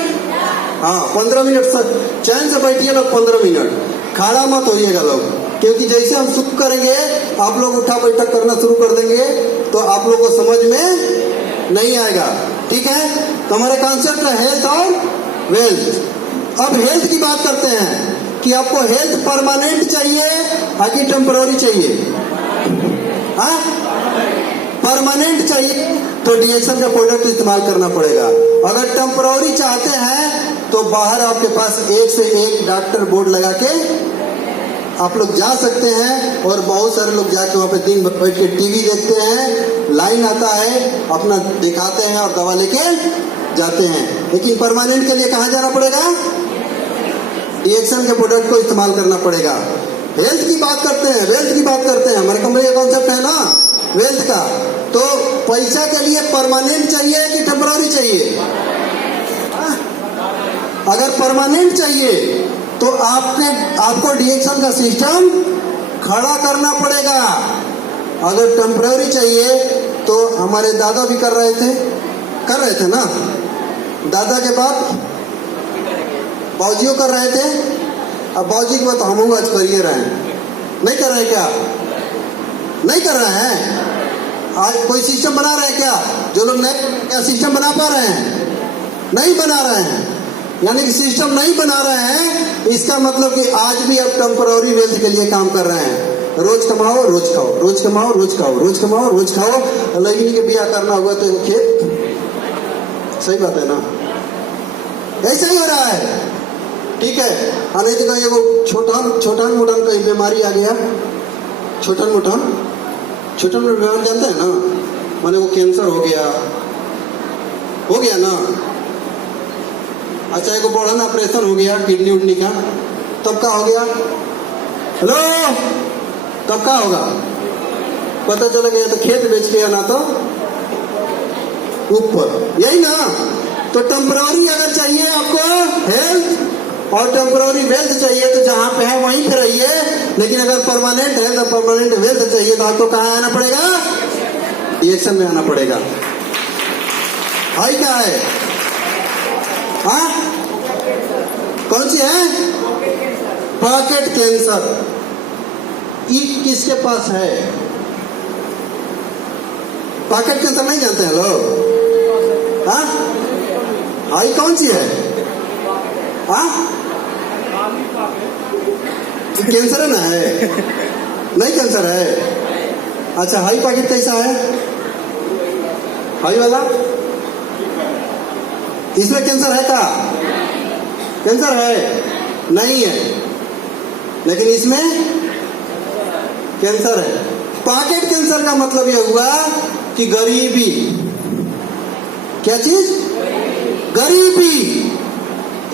हाँ 15 मिनट सर। चैन से बैठिए लोग, 15 मिनट खड़ा मत होइएगा लोग, क्योंकि जैसे हम शुरू करेंगे आप लोग उठा बैठक करना शुरू कर देंगे तो आप लोग को समझ में नहीं आएगा, ठीक है। तो हमारे कॉन्सेप्ट है हेल्थ और वेल्थ। अब हेल्थ की बात करते हैं कि आपको हेल्थ परमानेंट चाहिए कि टेम्पररी चाहिए? हाँ, परमानेंट चाहिए तो डीएक्शन का प्रोडक्ट इस्तेमाल करना पड़ेगा। अगर टेम्पररी चाहते हैं तो बाहर आपके पास एक से एक डॉक्टर बोर्ड लगा के आप लोग जा सकते हैं। और बहुत सारे लोग जाके वहाँ पे दिन भर बैठ के टीवी देखते हैं, लाइन आता है, अपना दिखाते हैं और दवा लेके जाते हैं। लेकिन परमानेंट के लिए कहाँ जाना पड़ेगा? डीएक्शन के प्रोडक्ट को इस्तेमाल करना पड़ेगा। हेल्थ की बात करते हैं, वेल्थ की बात करते हैं। हमारे कंपनी का कॉन्सेप्ट है ना वेल्थ का। तो पैसा के लिए परमानेंट चाहिए कि टेम्पररी चाहिए? अगर परमानेंट चाहिए तो आपको डीएक्शन का सिस्टम खड़ा करना पड़ेगा। अगर टेम्पररी चाहिए तो हमारे दादा भी कर रहे थे ना, दादा के बाद बाबूजियों कर रहे थे। अब बाबूजी के बाद तो हम आज करिए रहे हैं, नहीं कर रहे क्या? नहीं कर रहे हैं। आज कोई सिस्टम बना रहे हैं क्या? जो लोग नए क्या सिस्टम बना पा रहे हैं? नहीं बना रहे हैं। यानी कि सिस्टम नहीं बना रहे हैं, इसका मतलब कि आज भी आप टेम्पररी वेल्थ के लिए काम कर रहे हैं। रोज कमाओ रोज खाओ, रोज कमाओ रोज खाओ, रोज कमाओ रोज खाओ। लगनी के बिया करना हुआ तो खेत, सही बात है ना? ऐसा ही हो रहा है, ठीक है। नहीं तो कहीं वो छोटा मोटा कहीं बीमारी आ गया, छोटा मोटा बीमारी जानते हैं ना, माने वो कैंसर हो गया ना। अच्छा, एक बड़ा ना ऑपरेशन हो गया किडनी उडनी का, तब क्या हो गया? हेलो, तब क्या होगा? पता चला गया तो खेत बेच के ना तो ऊपर, यही ना। तो टेम्पररी अगर चाहिए आपको हेल्थ और टेम्पररी वेल्थ चाहिए तो जहां पे है वहीं पे रहिए। लेकिन अगर परमानेंट हेल्थ और परमानेंट वेल्थ चाहिए तो आपको कहाँ आना पड़ेगा? डीएक्शन में आना पड़ेगा। हाई क्या है? हाँ, कौन सी है? Pocket cancer. ई किसके पास है? पॉकेट कैंसर नहीं जानते हैं लोग? हाँ, हाई कौन सी है? हाँ, कैंसर है ना? है नहीं? कैंसर है। अच्छा, हाई पॉकेट कैसा है? हाई वाला इसमें कैंसर है का? कैंसर है नहीं है, लेकिन इसमें कैंसर है। पॉकेट कैंसर का मतलब यह हुआ कि गरीबी। क्या चीज? गरीबी।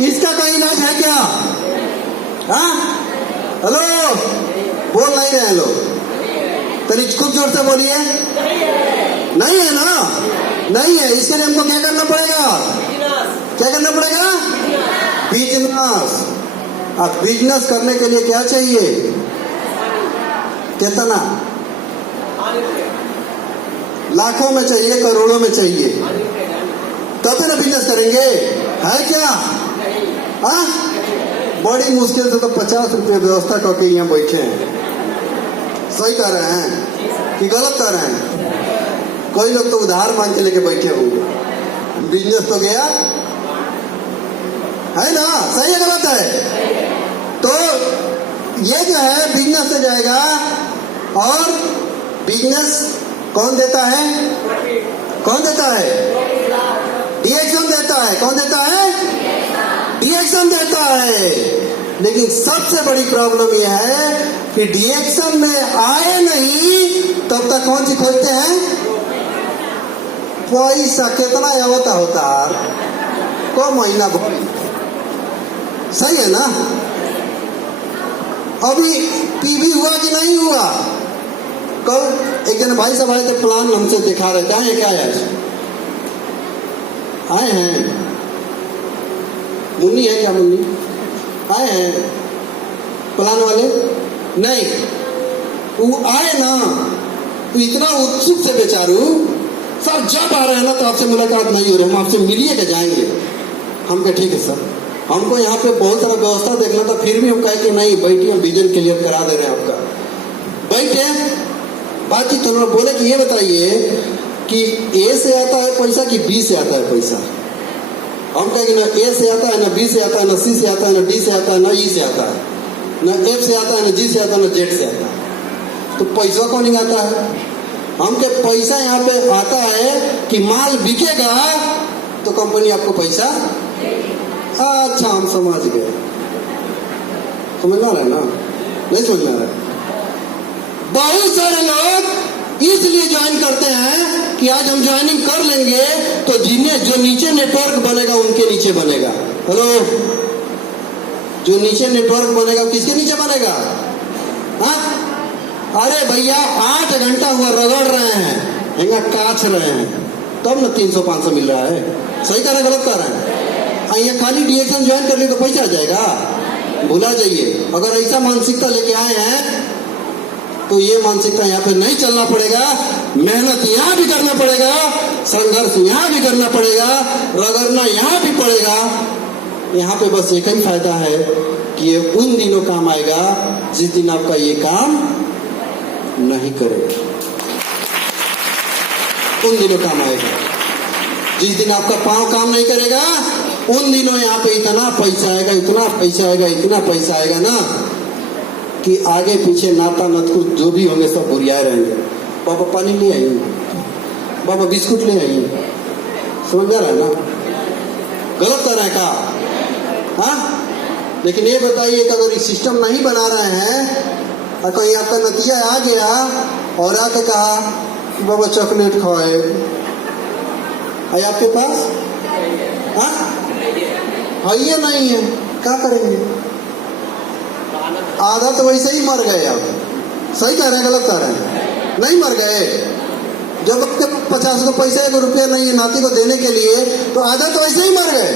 इसका कोई इलाज है क्या? हाँ, हेलो, बोल नहीं रहे लोग, तरी खूब जोर से बोलिए। नहीं है ना? नहीं है। इसके लिए हमको क्या करना पड़ेगा? क्या करना पड़ेगा? बिजनेस। अब बिजनेस करने के लिए क्या चाहिए? कितना? लाखों में चाहिए, करोड़ों में चाहिए, तब ना बिजनेस करेंगे। है क्या? हाँ, बड़ी मुश्किल से तो 50 रुपये व्यवस्था करके यहाँ बैठे हैं। सही कर रहे हैं कि गलत कर रहे हैं? कोई लोग तो उधार मांग के लेके बैठे होंगे। बिजनेस तो गया है ना? सही है गलत है? तो ये जो है बिजनेस से जाएगा। और बिजनेस कौन देता है? कौन देता है? डीएक्शन देता है। कौन देता है? डीएक्शन देता है। लेकिन सबसे बड़ी प्रॉब्लम यह है कि डीएक्शन में आए नहीं तब तक कौन सी खोजते हैं? पैसा कितना आवता होता को महीना भर। सही है ना? अभी पीवी हुआ कि नहीं हुआ? कल एक जन भाई साहब आए थे, प्लान हमसे दिखा रहे थे। आए क्या आए हैं? मुन्नी है क्या? मुन्नी आए हैं प्लान वाले? नहीं, वो आए ना, वो इतना उत्सुक से बेचारू सर जब आ रहे हैं ना तो आपसे मुलाकात नहीं हो रही, हम आपसे मिलिए के जाएंगे। हम कहे ठीक है सर, हमको यहाँ पे बहुत सारा व्यवस्था देखना था, फिर भी हम कहे कि नहीं बैठिए, हम विजन क्लियर करा दे रहे हैं आपका। बैठे बातचीत तो उन्होंने बोले कि ये बताइए कि ए से आता है पैसा कि बी से आता है पैसा? हम कहेंगे ना ए से आता है, ना बी से आता है, ना सी से आता है, ना डी से आता है, ना ई से आता है, ना एफ से आता है, ना जी से आता है, ना जेड से आता है। तो पैसा कौन नहीं आता है? हम के पैसा यहाँ पे आता है कि माल बिकेगा तो कंपनी आपको पैसा। अच्छा, हम समझ गए। समझ में आ रहा है ना? नहीं समझ में आ रहा है? बहुत सारे लोग इसलिए ज्वाइन करते हैं कि आज हम ज्वाइनिंग कर लेंगे तो जिन्हें जो नीचे नेटवर्क बनेगा उनके नीचे बनेगा। हेलो, जो नीचे नेटवर्क बनेगा किसके नीचे बनेगा? हाँ, अरे भैया 8 घंटा हुआ रगड़ रहे हैं, हेंगा काछ रहे हैं, तब ना 300-500 मिल रहा है। सही कर रहे गलत कर रहे हैं? यहाँ खाली डीएक्शन ज्वाइन कर ले तो पैसा आ जाएगा? भुला जाइए। अगर ऐसा मानसिकता लेके आए हैं तो ये मानसिकता यहाँ पे नहीं चलना पड़ेगा। मेहनत यहाँ भी करना पड़ेगा, संघर्ष यहाँ भी करना पड़ेगा, रगड़ना यहाँ भी पड़ेगा। यहाँ पे बस एक ही फायदा है कि ये उन दिनों काम आएगा जिस दिन आपका ये काम नहीं करेगा। उन दिनों काम आएगा जिस दिन आपका पांव काम नहीं करेगा। उन दिनों यहाँ पे इतना पैसा आएगा, इतना पैसा आएगा, इतना पैसा आएगा ना कि आगे पीछे नाता नतकुर जो भी होंगे सब बुरियाए रहेंगे। बाबा पानी ले आइए, बाबा बिस्कुट ले आइए। समझ आ रहा है ना? गलत कर रहे हैं का? हाँ, लेकिन ये बताइए कि अगर ये सिस्टम नहीं बना रहे हैं और कहीं आपका नतीजा आ गया और आके कहा कि बाबा चॉकलेट खाए, है आपके पास? हाँ, है ये नहीं है, क्या करेंगे? आधा तो वैसे ही मर गए आप। सही कह रहे हैं गलत कह रहे हैं? नहीं मर गए। जब आपके 50 को पैसे 1 रुपया नहीं है नाती को देने के लिए तो आधा तो वैसे ही मर गए।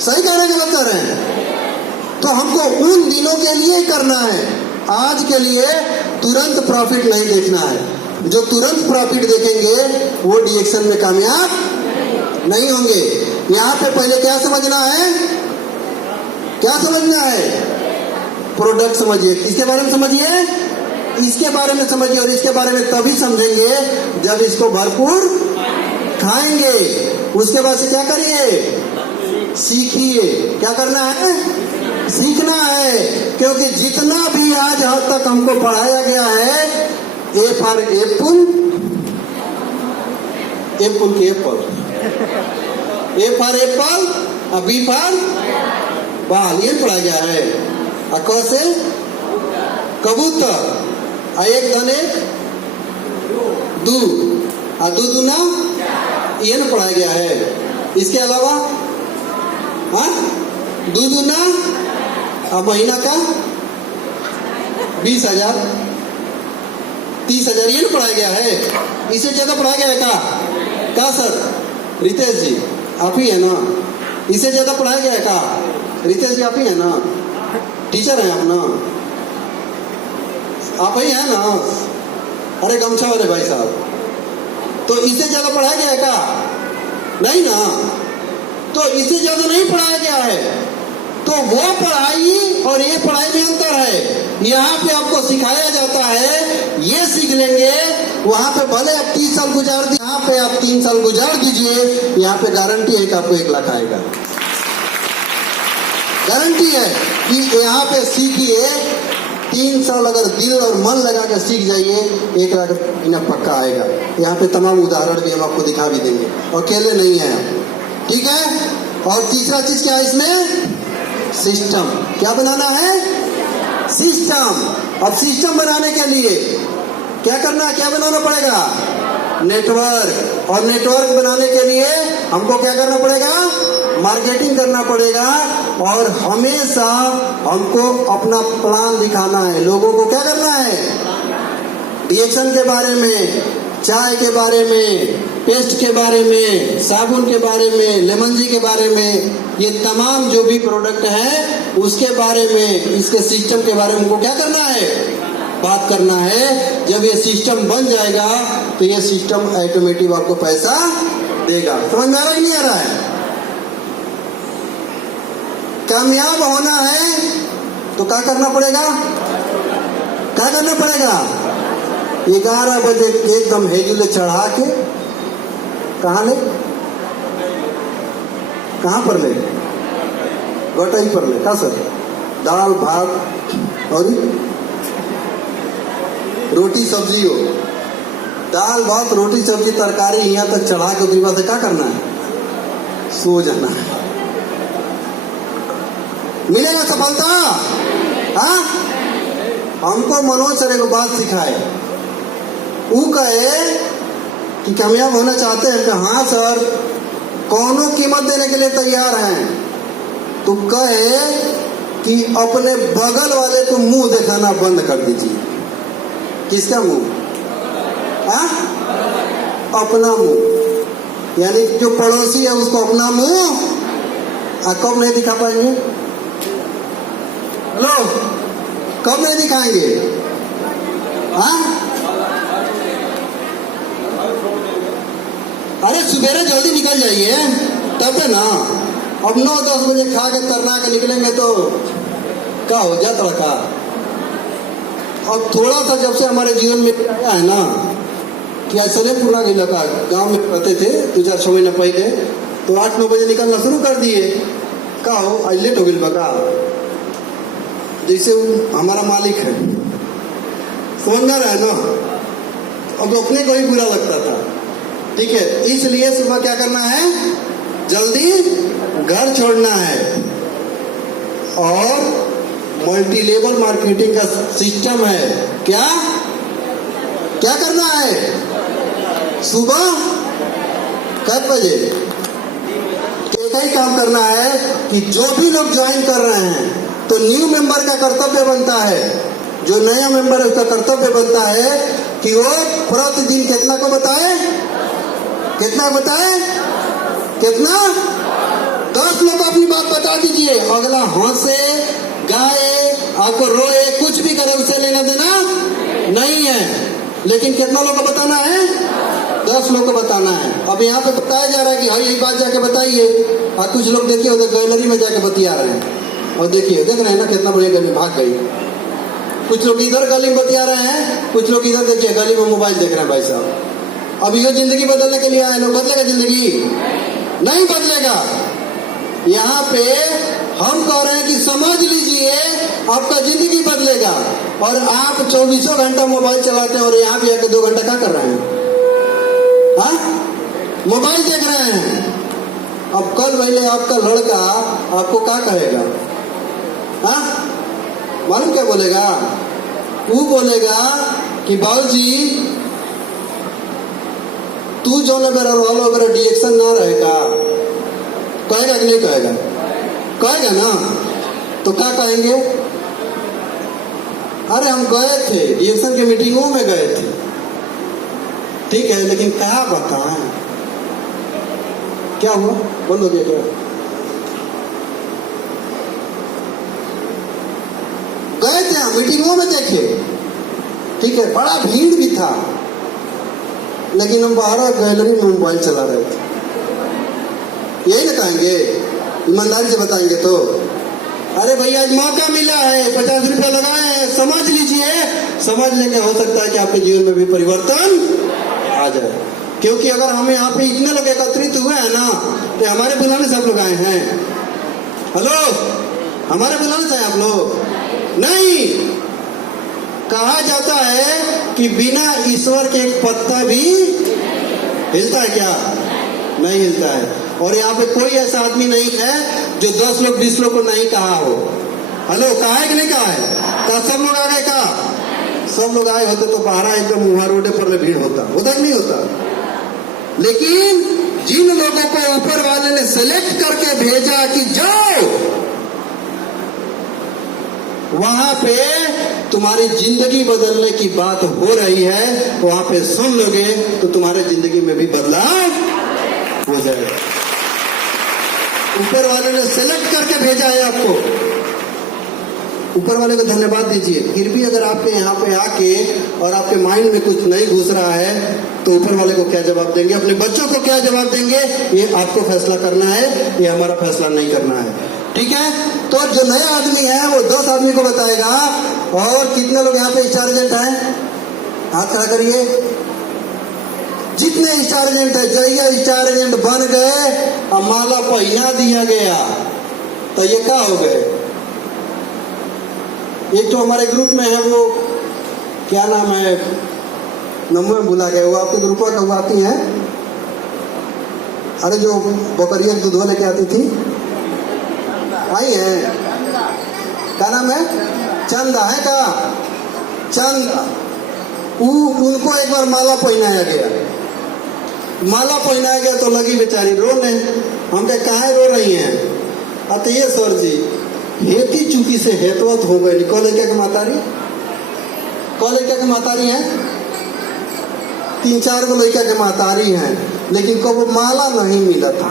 सही कह रहे हैं गलत कह रहे हैं? तो हमको उन दिनों के लिए करना है, आज के लिए तुरंत प्रॉफिट नहीं देखना है। जो तुरंत प्रॉफिट देखेंगे वो डीएक्शन में कामयाब नहीं होंगे। यहाँ पे पहले क्या समझना है? क्या समझना है? प्रोडक्ट समझिए। किसके बारे में समझिए? इसके बारे में समझिए, और इसके बारे में तभी समझेंगे जब इसको भरपूर खाएंगे। उसके बाद से क्या करिए, सीखिए। क्या करना है, सीखना है। क्योंकि जितना भी आज तक हमको पढ़ाया गया है, ए फॉर एप्पल, एप्पल की apple, A for apple, B for ball, ये पढ़ाया गया है। क से कबूतर, एक धन एक दू, दू दूना, ये न पढ़ाया गया है। इसके अलावा दू दूना महीना का 20,000, 30,000, ये न पढ़ाया गया है। इससे ज्यादा पढ़ाया गया है का सर? रितेश जी आप ही है ना? इससे ज्यादा पढ़ाया गया है का? रितेश जी आप ही है ना? टीचर हैं आप ना? आप ही है ना? अरे गमछा वाले भाई साहब, तो इससे ज्यादा पढ़ाया गया है का? नहीं ना। तो इससे ज्यादा नहीं पढ़ाया गया है। तो वो पढ़ाई और ये पढ़ाई में अंतर है। यहाँ पे आपको सिखाया जाता है, ये सीख लेंगे। वहां पे भले आप 30 साल गुजार दिए, यहाँ पे आप 3 साल गुजार दीजिए, यहाँ पे गारंटी है कि आपको 1 लाख आएगा। गारंटी है कि यहाँ पे सीखिए, 3 साल अगर दिल और मन लगा कर सीख जाइए, 1 लाख इन्हें पक्का आएगा। यहाँ पे तमाम उदाहरण भी हम आपको दिखा भी देंगे, अकेले नहीं है, ठीक है। और तीसरा चीज क्या है इसमें, सिस्टम। क्या बनाना है, सिस्टम। अब सिस्टम बनाने के लिए क्या करना है, क्या बनाना पड़ेगा, नेटवर्क। और नेटवर्क बनाने के लिए हमको क्या करना पड़ेगा, मार्केटिंग करना पड़ेगा। और हमेशा हमको अपना प्लान दिखाना है। लोगों को क्या करना है, रिएक्शन के बारे में, चाय के बारे में, पेस्ट के बारे में, साबुन के बारे में, लेमन जी के बारे में, ये तमाम जो भी प्रोडक्ट है उसके बारे में, इसके सिस्टम के बारे में हमको क्या करना है, बात करना है। जब ये सिस्टम बन जाएगा तो ये सिस्टम ऑटोमेटिक आपको पैसा देगा। समझ में आ रहा है, नहीं आ रहा है? कामयाब होना है तो क्या करना पड़ेगा, क्या करना पड़ेगा, 11 बजे एकदम हेजुले चढ़ा के कहाँ ले, कहाँ पर ले, गटाई पर ले। क्या सर, दाल भात और रोटी सब्जी हो, दाल भात रोटी सब्जी तरकारी यहाँ तक चढ़ा के उसके बाद से क्या करना है, सो जाना है। मिलेगा सफलता? हाँ, हमको मनोज सर एक बात सिखाए, वो कहे कि कामयाब होना चाहते हैं, हाँ सर, कौनों कीमत देने के लिए तैयार हैं। तो कहे कि अपने बगल वाले को मुंह दिखाना बंद कर दीजिए। किसका मुंह? हाँ, अपना मुंह। यानी जो पड़ोसी है उसको अपना मुंह कब नहीं दिखा पाएंगे, हेलो, कब नहीं दिखाएंगे? हाँ, अरे सुबेरे जल्दी निकल जाइए तब है ना। अब 9-10 बजे खा के तरना के निकलेंगे तो क्या हो जाता रखा। अब थोड़ा सा जब से हमारे जीवन में आया है ना कि आज सलेमपुरा के इलाका गाँव में रहते थे 2-4 महीने पहले, तो 8-9 बजे निकलना शुरू कर दिए। क्या हो, आज लेट हो गई बका। जैसे वो हमारा मालिक है, समझ में रहा है ना, अब अपने को ही बुरा लगता था, ठीक है। इसलिए सुबह क्या करना है, जल्दी घर छोड़ना है। और मल्टी लेवल मार्केटिंग का सिस्टम है। क्या क्या करना है, सुबह कब बजे एक ही काम करना है कि जो भी लोग ज्वाइन कर रहे हैं, तो न्यू मेंबर का कर्तव्य बनता है, जो नया मेंबर है उसका कर्तव्य बनता है कि वो प्रतिदिन कितना को बताए, कितना बताए, कितना, 10 लोग अपनी बात बता दीजिए। अगला हंसे, गाए, आपको रोए, कुछ भी करे, उससे लेना देना नहीं है। लेकिन कितना लोग को बताना है, 10 लोग को बताना है। अब यहाँ पे बताया जा रहा है कि हाँ यही बात जाके बताइए। और कुछ लोग देखिए उधर गैलरी में जाके बतिया रहे हैं, और देखिए, देख रहे हैं ना कितना बढ़िया गर्मी भाग गई। कुछ लोग इधर गली में बतिया रहे हैं, कुछ लोग इधर देखिए गली में मोबाइल देख रहे हैं भाई साहब। अब ये जिंदगी बदलने के लिए आए लोग, बदलेगा जिंदगी? नहीं बदलेगा। यहाँ पे हम कह रहे हैं कि समझ लीजिए आपका जिंदगी बदलेगा। और आप 24 घंटा मोबाइल चलाते हैं और यहाँ भी आके 2 घंटा क्या कर रहे हैं? हाँ, मोबाइल देख रहे हैं। अब कल पहले आपका लड़का आपको क्या कहेगा? हाँ, मालूम क्या बोलेगा? वो बोलेगा कि बाबूजी तू जो ना मेरा रोल वगैरह डिएक्शन ना रहेगा। कहेगा कि नहीं कहेगा? कहेगा ना। तो क्या कहेंगे? अरे हम गए थे डिएक्शन की मीटिंगों में गए थे, ठीक है, लेकिन क्या बताएं क्या हुआ? बंद हो गया क्या? गए थे हम मीटिंगों में देखे, ठीक है, बड़ा भीड़ भी था, लेकिन हम बाहर गैलरी में मोबाइल चला रहे थे। यही ना कहेंगे? ईमानदारी से बताएंगे तो। अरे भैया आज मौका मिला है, 50 रुपया लगाए हैं, समझ लीजिए। समझ लेंगे, हो सकता है कि आपके जीवन में भी परिवर्तन आ जाए। क्योंकि अगर हम यहाँ पे इतने लोग एकत्रित हुए हैं ना, तो हमारे बुलाने से आप लोग आए हैं? हेलो, हमारे बुलाने से आप लोग नहीं। कहा जाता है कि बिना ईश्वर के एक पत्ता भी हिलता है क्या? नहीं हिलता है। और यहाँ पे कोई ऐसा आदमी नहीं है जो 10 लोग 20 लोग को नहीं कहा हो। हेलो, कहा है कि नहीं कहा है? क्या सब लोग आ गए? कहा सब लोग आए होते तो बाहर एकदम मुहा रोडे पर भीड़ होता कि नहीं होता? लेकिन जिन लोगों को ऊपर वाले ने सिलेक्ट करके भेजा कि जाओ वहां पे तुम्हारी जिंदगी बदलने की बात हो रही है, वहां पे सुन लोगे तो तुम्हारे जिंदगी में भी बदलाव हो जाएगा। ऊपर वाले ने सिलेक्ट करके भेजा है आपको। ऊपर वाले को धन्यवाद दीजिए। फिर भी अगर आपके यहाँ पे आके और आपके माइंड में कुछ नहीं घुस रहा है तो ऊपर वाले को क्या जवाब देंगे? अपने बच्चों को क्या जवाब देंगे? ये आपको फैसला करना है, ये हमारा फैसला नहीं करना है, ठीक है? तो जो नया आदमी है वो 10 आदमी को बताएगा। और कितने लोग यहाँ पे स्टार एजेंट हैं? हाथ खड़ा करिए। जितने स्टार एजेंट है, जैया स्टार एजेंट बन गए और माला पहना दिया गया तो ये क्या हो गए? एक तो हमारे ग्रुप में है, वो क्या नाम है, नंबर में भुला गया, वो आपके ग्रुप का वो आती है, अरे जो बकरिया दूध लेके आती थी, आई है, क्या नाम है? चंदा है का? चंदा। उनको एक बार माला पहनाया गया। माला पहनाया गया तो लगी बेचारी रोने। हम क्या कहाँ रो रही हैं? अतः सर जी हेती चुकी से हेतवत हो गई। कॉलेज क्या मातारी, कॉलेज क्या मातारी है? 3-4 गो लड़का के मातारी हैं, लेकिन कब माला नहीं मिला था।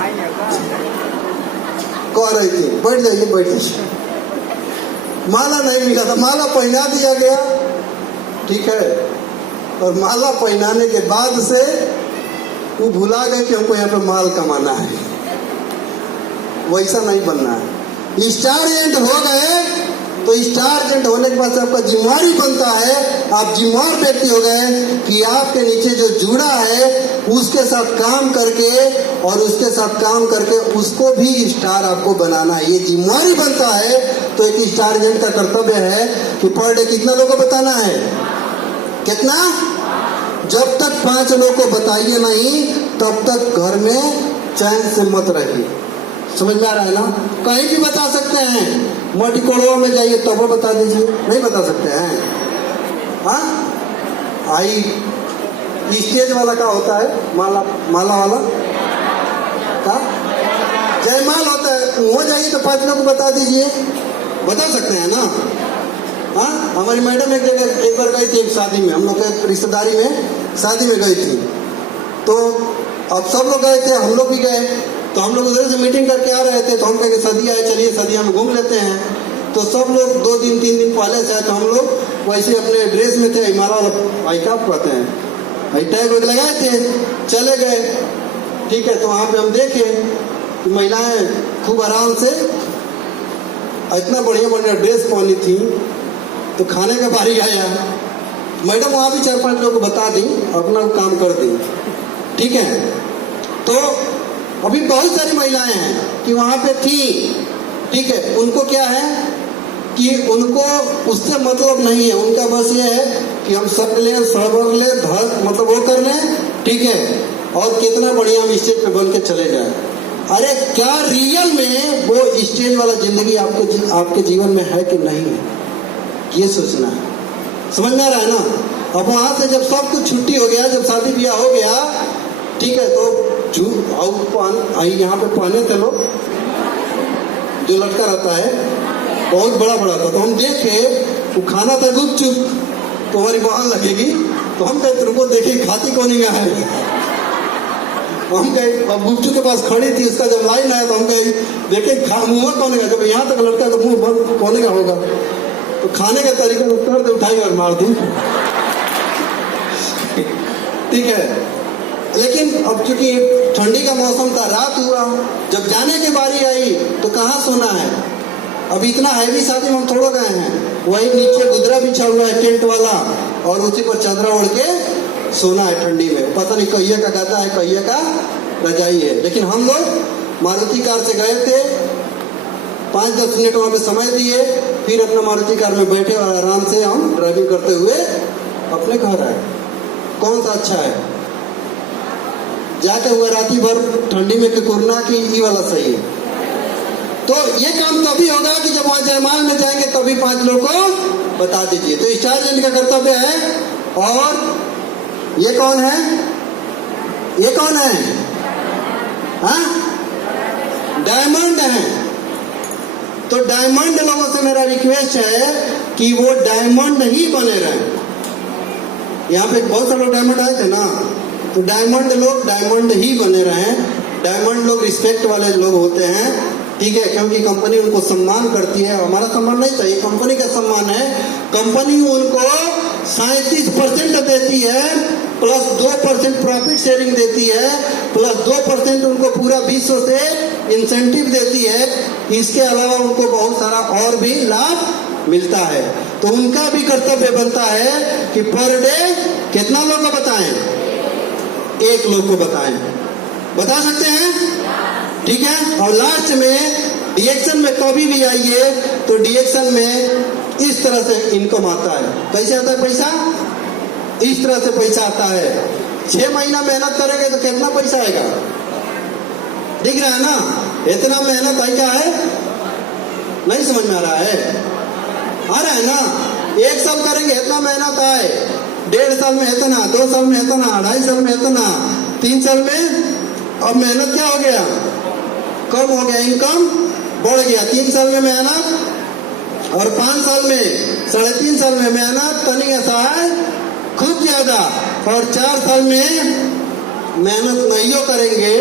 कह रही थी बैठ जाइए, बैठ जाइए, माला नहीं मिला था। माला पहना दिया गया, ठीक है, और माला पहनाने के बाद से वो भुला गए कि हमको यहाँ पे माल कमाना है। वैसा नहीं बनना है। स्टार एजेंट हो गए तो स्टार एजेंट होने के बाद आपका जिम्मेवारी बनता है, आप जिम्मेवार व्यक्ति हो गए कि आपके नीचे जो जुड़ा है उसके साथ काम करके और उसके साथ काम करके उसको भी स्टार आपको बनाना है, ये जिम्मेवारी बनता है। तो एक स्टार एजेंट का कर्तव्य है कि पर डे कितना लोगों को बताना है? कितना? जब तक 5 लोगों को बताइए नहीं तब तक घर में चैन से मत रहिए। समझ में आ रहा है ना? कहीं भी बता सकते हैं, मोटी कोड़वा में जाइए तब वो बता दीजिए, नहीं बता सकते हैं? हाँ, आई स्टेज वाला का होता है, माला वाला का जयमाल होता है, हो जाइए तो 5 लोग को बता दीजिए, बता सकते हैं ना? हाँ, हमारी मैडम एक जगह एक बार गई थी, एक शादी में, हम लोग के रिश्तेदारी में शादी में गई थी, तो अब सब लोग गए थे, हम लोग भी गए, तो हम लोग उधर से मीटिंग करके आ रहे थे, तो हम कहे सदिया है, चलिए सदिया में घूम लेते हैं। तो सब लोग 2 दिन 3 दिन पहले से आए, तो हम लोग वैसे अपने ड्रेस में थे, हिमालय वाला आई काप कहते हैं, टैग वैग लगाए थे, चले गए, ठीक है। तो वहाँ पे हम देखे कि महिलाएं खूब आराम से इतना बढ़िया बढ़िया ड्रेस पहनी थी, तो खाने का बारी आया, मैडम वहां भी 4-5 लोग को बता दी, अपना काम कर दी, ठीक है। तो अभी बहुत सारी महिलाएं हैं कि वहां पे थी, ठीक है, उनको क्या है कि उनको उससे मतलब नहीं है, उनका बस ये है कि हम सब ले सबर ले मतलब वो कर लें, ठीक है, और कितना बढ़िया हम स्टेज पे बन के चले जाए। अरे क्या रियल में वो स्टेज वाला जिंदगी आपके जीवन में है कि नहीं है, ये सोचना है। समझ में आ रहा है ना। अब वहां से जब सब कुछ छुट्टी हो गया, जब शादी ब्याह हो गया, ठीक है, तो यहाँ पे पहने थे लोग जो लटका रहता है, बहुत बड़ा बड़ा था। तो हम देखे वो खाना था गुपचुप, तो हमारी बहन लगेगी, तो हम कहे तुमको देखे खाती कौन है। हम कहे अब गुपचुप के पास खड़ी थी, उसका जब लाइन आया तो हम कहे देखे मुंह कौन का, जब यहाँ तक लटका तो मुंह बंद कौन का होगा। तो खाने का तरीका उत्तर दे उठाई और मार दी, ठीक है। लेकिन अब चूंकि ठंडी का मौसम था, रात हुआ, जब जाने की बारी आई तो कहाँ सोना है। अब इतना हैवी शादी में हम थोड़ा गए हैं, वही नीचे गुदरा बिछा हुआ है टेंट वाला, और उसी पर चादरा ओढ़ के सोना है ठंडी में। पता नहीं कहिए का गद्दा है, कहिए का रजाई है। लेकिन हम लोग मारुति कार से गए थे, 5-10 मिनट वहां पे समय दिए, फिर अपना मारुति कार में बैठे और आराम से हम ड्राइविंग करते हुए अपने घर आए। कौन सा अच्छा है, जाके हुआ राती भर ठंडी में कुरना की ये वाला सही है। तो ये काम तभी होगा कि जब वहां जयमाल में जाएंगे तभी 5 लोग को बता दीजिए। तो स्टार एजेंट का कर्तव्य है। और ये कौन है, ये कौन है, हाँ, डायमंड है। तो डायमंड लोगों से मेरा रिक्वेस्ट है कि वो डायमंड ही बने रहे। यहाँ पे बहुत सारे लोग डायमंड आए थे ना, तो डायमंड लोग डायमंड ही बने रहे। डायमंड लोग रिस्पेक्ट वाले लोग होते हैं, ठीक है, क्योंकि कंपनी उनको सम्मान करती है। हमारा सम्मान नहीं चाहिए, कंपनी का सम्मान है। कंपनी उनको 37% देती है, प्लस 2% प्रॉफिट शेयरिंग देती है, प्लस 2% उनको पूरा विश्व से इंसेंटिव देती है। इसके अलावा उनको बहुत सारा और भी लाभ मिलता है। तो उनका भी कर्तव्य बनता है कि पर डे कितना लोग को बताएं, 1 लोग को बताएं। बता सकते हैं, ठीक है। और लास्ट में डिएक्शन में कभी भी आइए तो डिएक्शन में इस तरह से इनकम आता है। कैसे आता है पैसा, इस तरह से पैसा आता है। 6 महीना मेहनत करेंगे तो कितना पैसा आएगा, दिख रहा है ना। इतना मेहनत आई क्या है, नहीं समझ में आ रहा है, आ रहा है ना। 1 साल करेंगे इतना मेहनत आए, 1.5 साल में इतना, 2 साल में इतना, 2.5 साल में इतना, 3 साल में अब मेहनत क्या हो गया, कम हो गया, इनकम बढ़ गया। 3 साल में मेहनत और 5 साल में 3.5 साल में मेहनत तनी ऐसा है खूब ज्यादा, और 4 साल में मेहनत नहीं करेंगे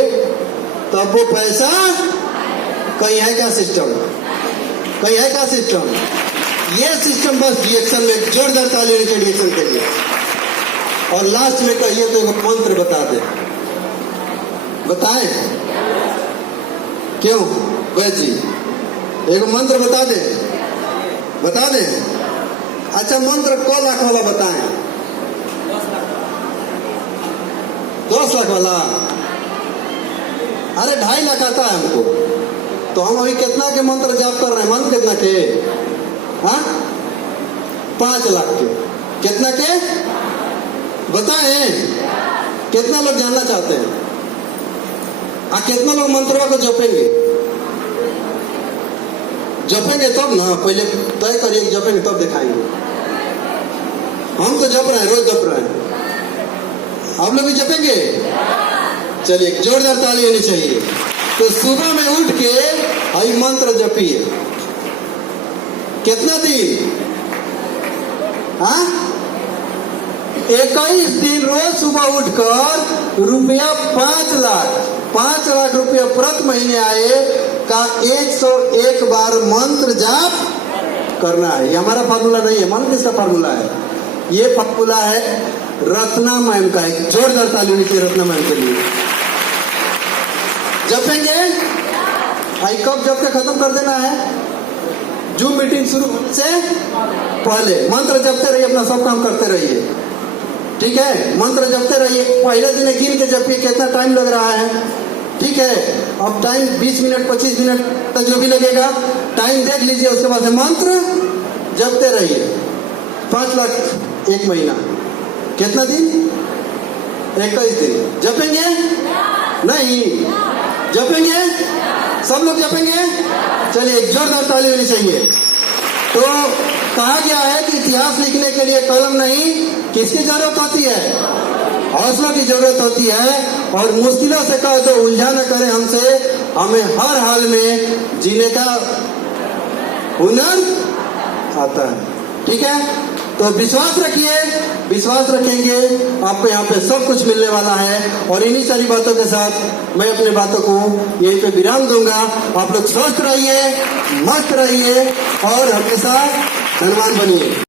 तब वो पैसा कहीं है क्या सिस्टम, कहीं है क्या सिस्टम। ये सिस्टम बस डिएक्शन में जोरदार ताली होनी चाहिए डिएक्शन के लिए। और लास्ट में कहिए तो एक मंत्र बता दे, बताएं क्यों वैद जी, एक मंत्र बता दे, बता दे। अच्छा मंत्र को लाख वाला बताएं, 10 लाख वाला। अरे 2.5 लाख आता है हमको, तो हम अभी कितना के मंत्र जाप कर रहे हैं, मंत्र कितना के, हाँ 5 लाख के, कितना के बताएं, कितना लोग जानना चाहते हैं। कितना लोग मंत्रों को जपेंगे, जपेंगे तब ना, पहले तय करिए कि जपेंगे तब दिखाएंगे। हम तो जप रहे हैं, रोज जप रहे हैं, आप लोग भी जपेंगे। चलिए जोरदार ताली होनी चाहिए। तो सुबह में उठ के हई मंत्र जपिए, कितना दिन, हाँ 21 दिन रोज सुबह उठकर रुपया 5 लाख रुपया प्रति महीने आए का 101 बार मंत्र जाप करना है। ये हमारा फार्मूला नहीं है, मालूम किसका फार्मूला है, ये फार्मूला है रत्ना मैम का। एक जोरदार ताली होनी चाहिए रत्ना मैम के लिए। जपेंगे, आई कब जब के खत्म कर देना है, जूम मीटिंग शुरू होने से पहले मंत्र जपते रहिए, अपना सब काम करते रहिए, ठीक है। मंत्र जपते रहिए, पहले दिन गिन के जपिए कितना टाइम लग रहा है, ठीक है। अब टाइम 20 मिनट 25 मिनट तक जो भी लगेगा टाइम देख लीजिए, उसके बाद से मंत्र जपते रहिए। 5 लाख 1 महीना, कितना दिन? 21 दिन। जपेंगे? नहीं जपेंगे? सब लोग जपेंगे? चलिए एक जोरदार ताली होनी चाहिए। तो कहा गया है कि इतिहास लिखने के लिए कलम नहीं, किसकी जरूरत होती है? हौसलों की जरूरत होती है। और मुश्किलों से कहो तो उलझा न करें हमसे, हमें हर हाल में जीने का हुनर आता है, ठीक है। तो विश्वास रखिए, विश्वास रखेंगे आपको यहाँ पे सब कुछ मिलने वाला है। और इन्हीं सारी बातों के साथ मैं अपने बातों को यहीं पे विराम दूंगा। आप लोग स्वस्थ रहिए, मस्त रहिए और हमेशा धनवान बनिए।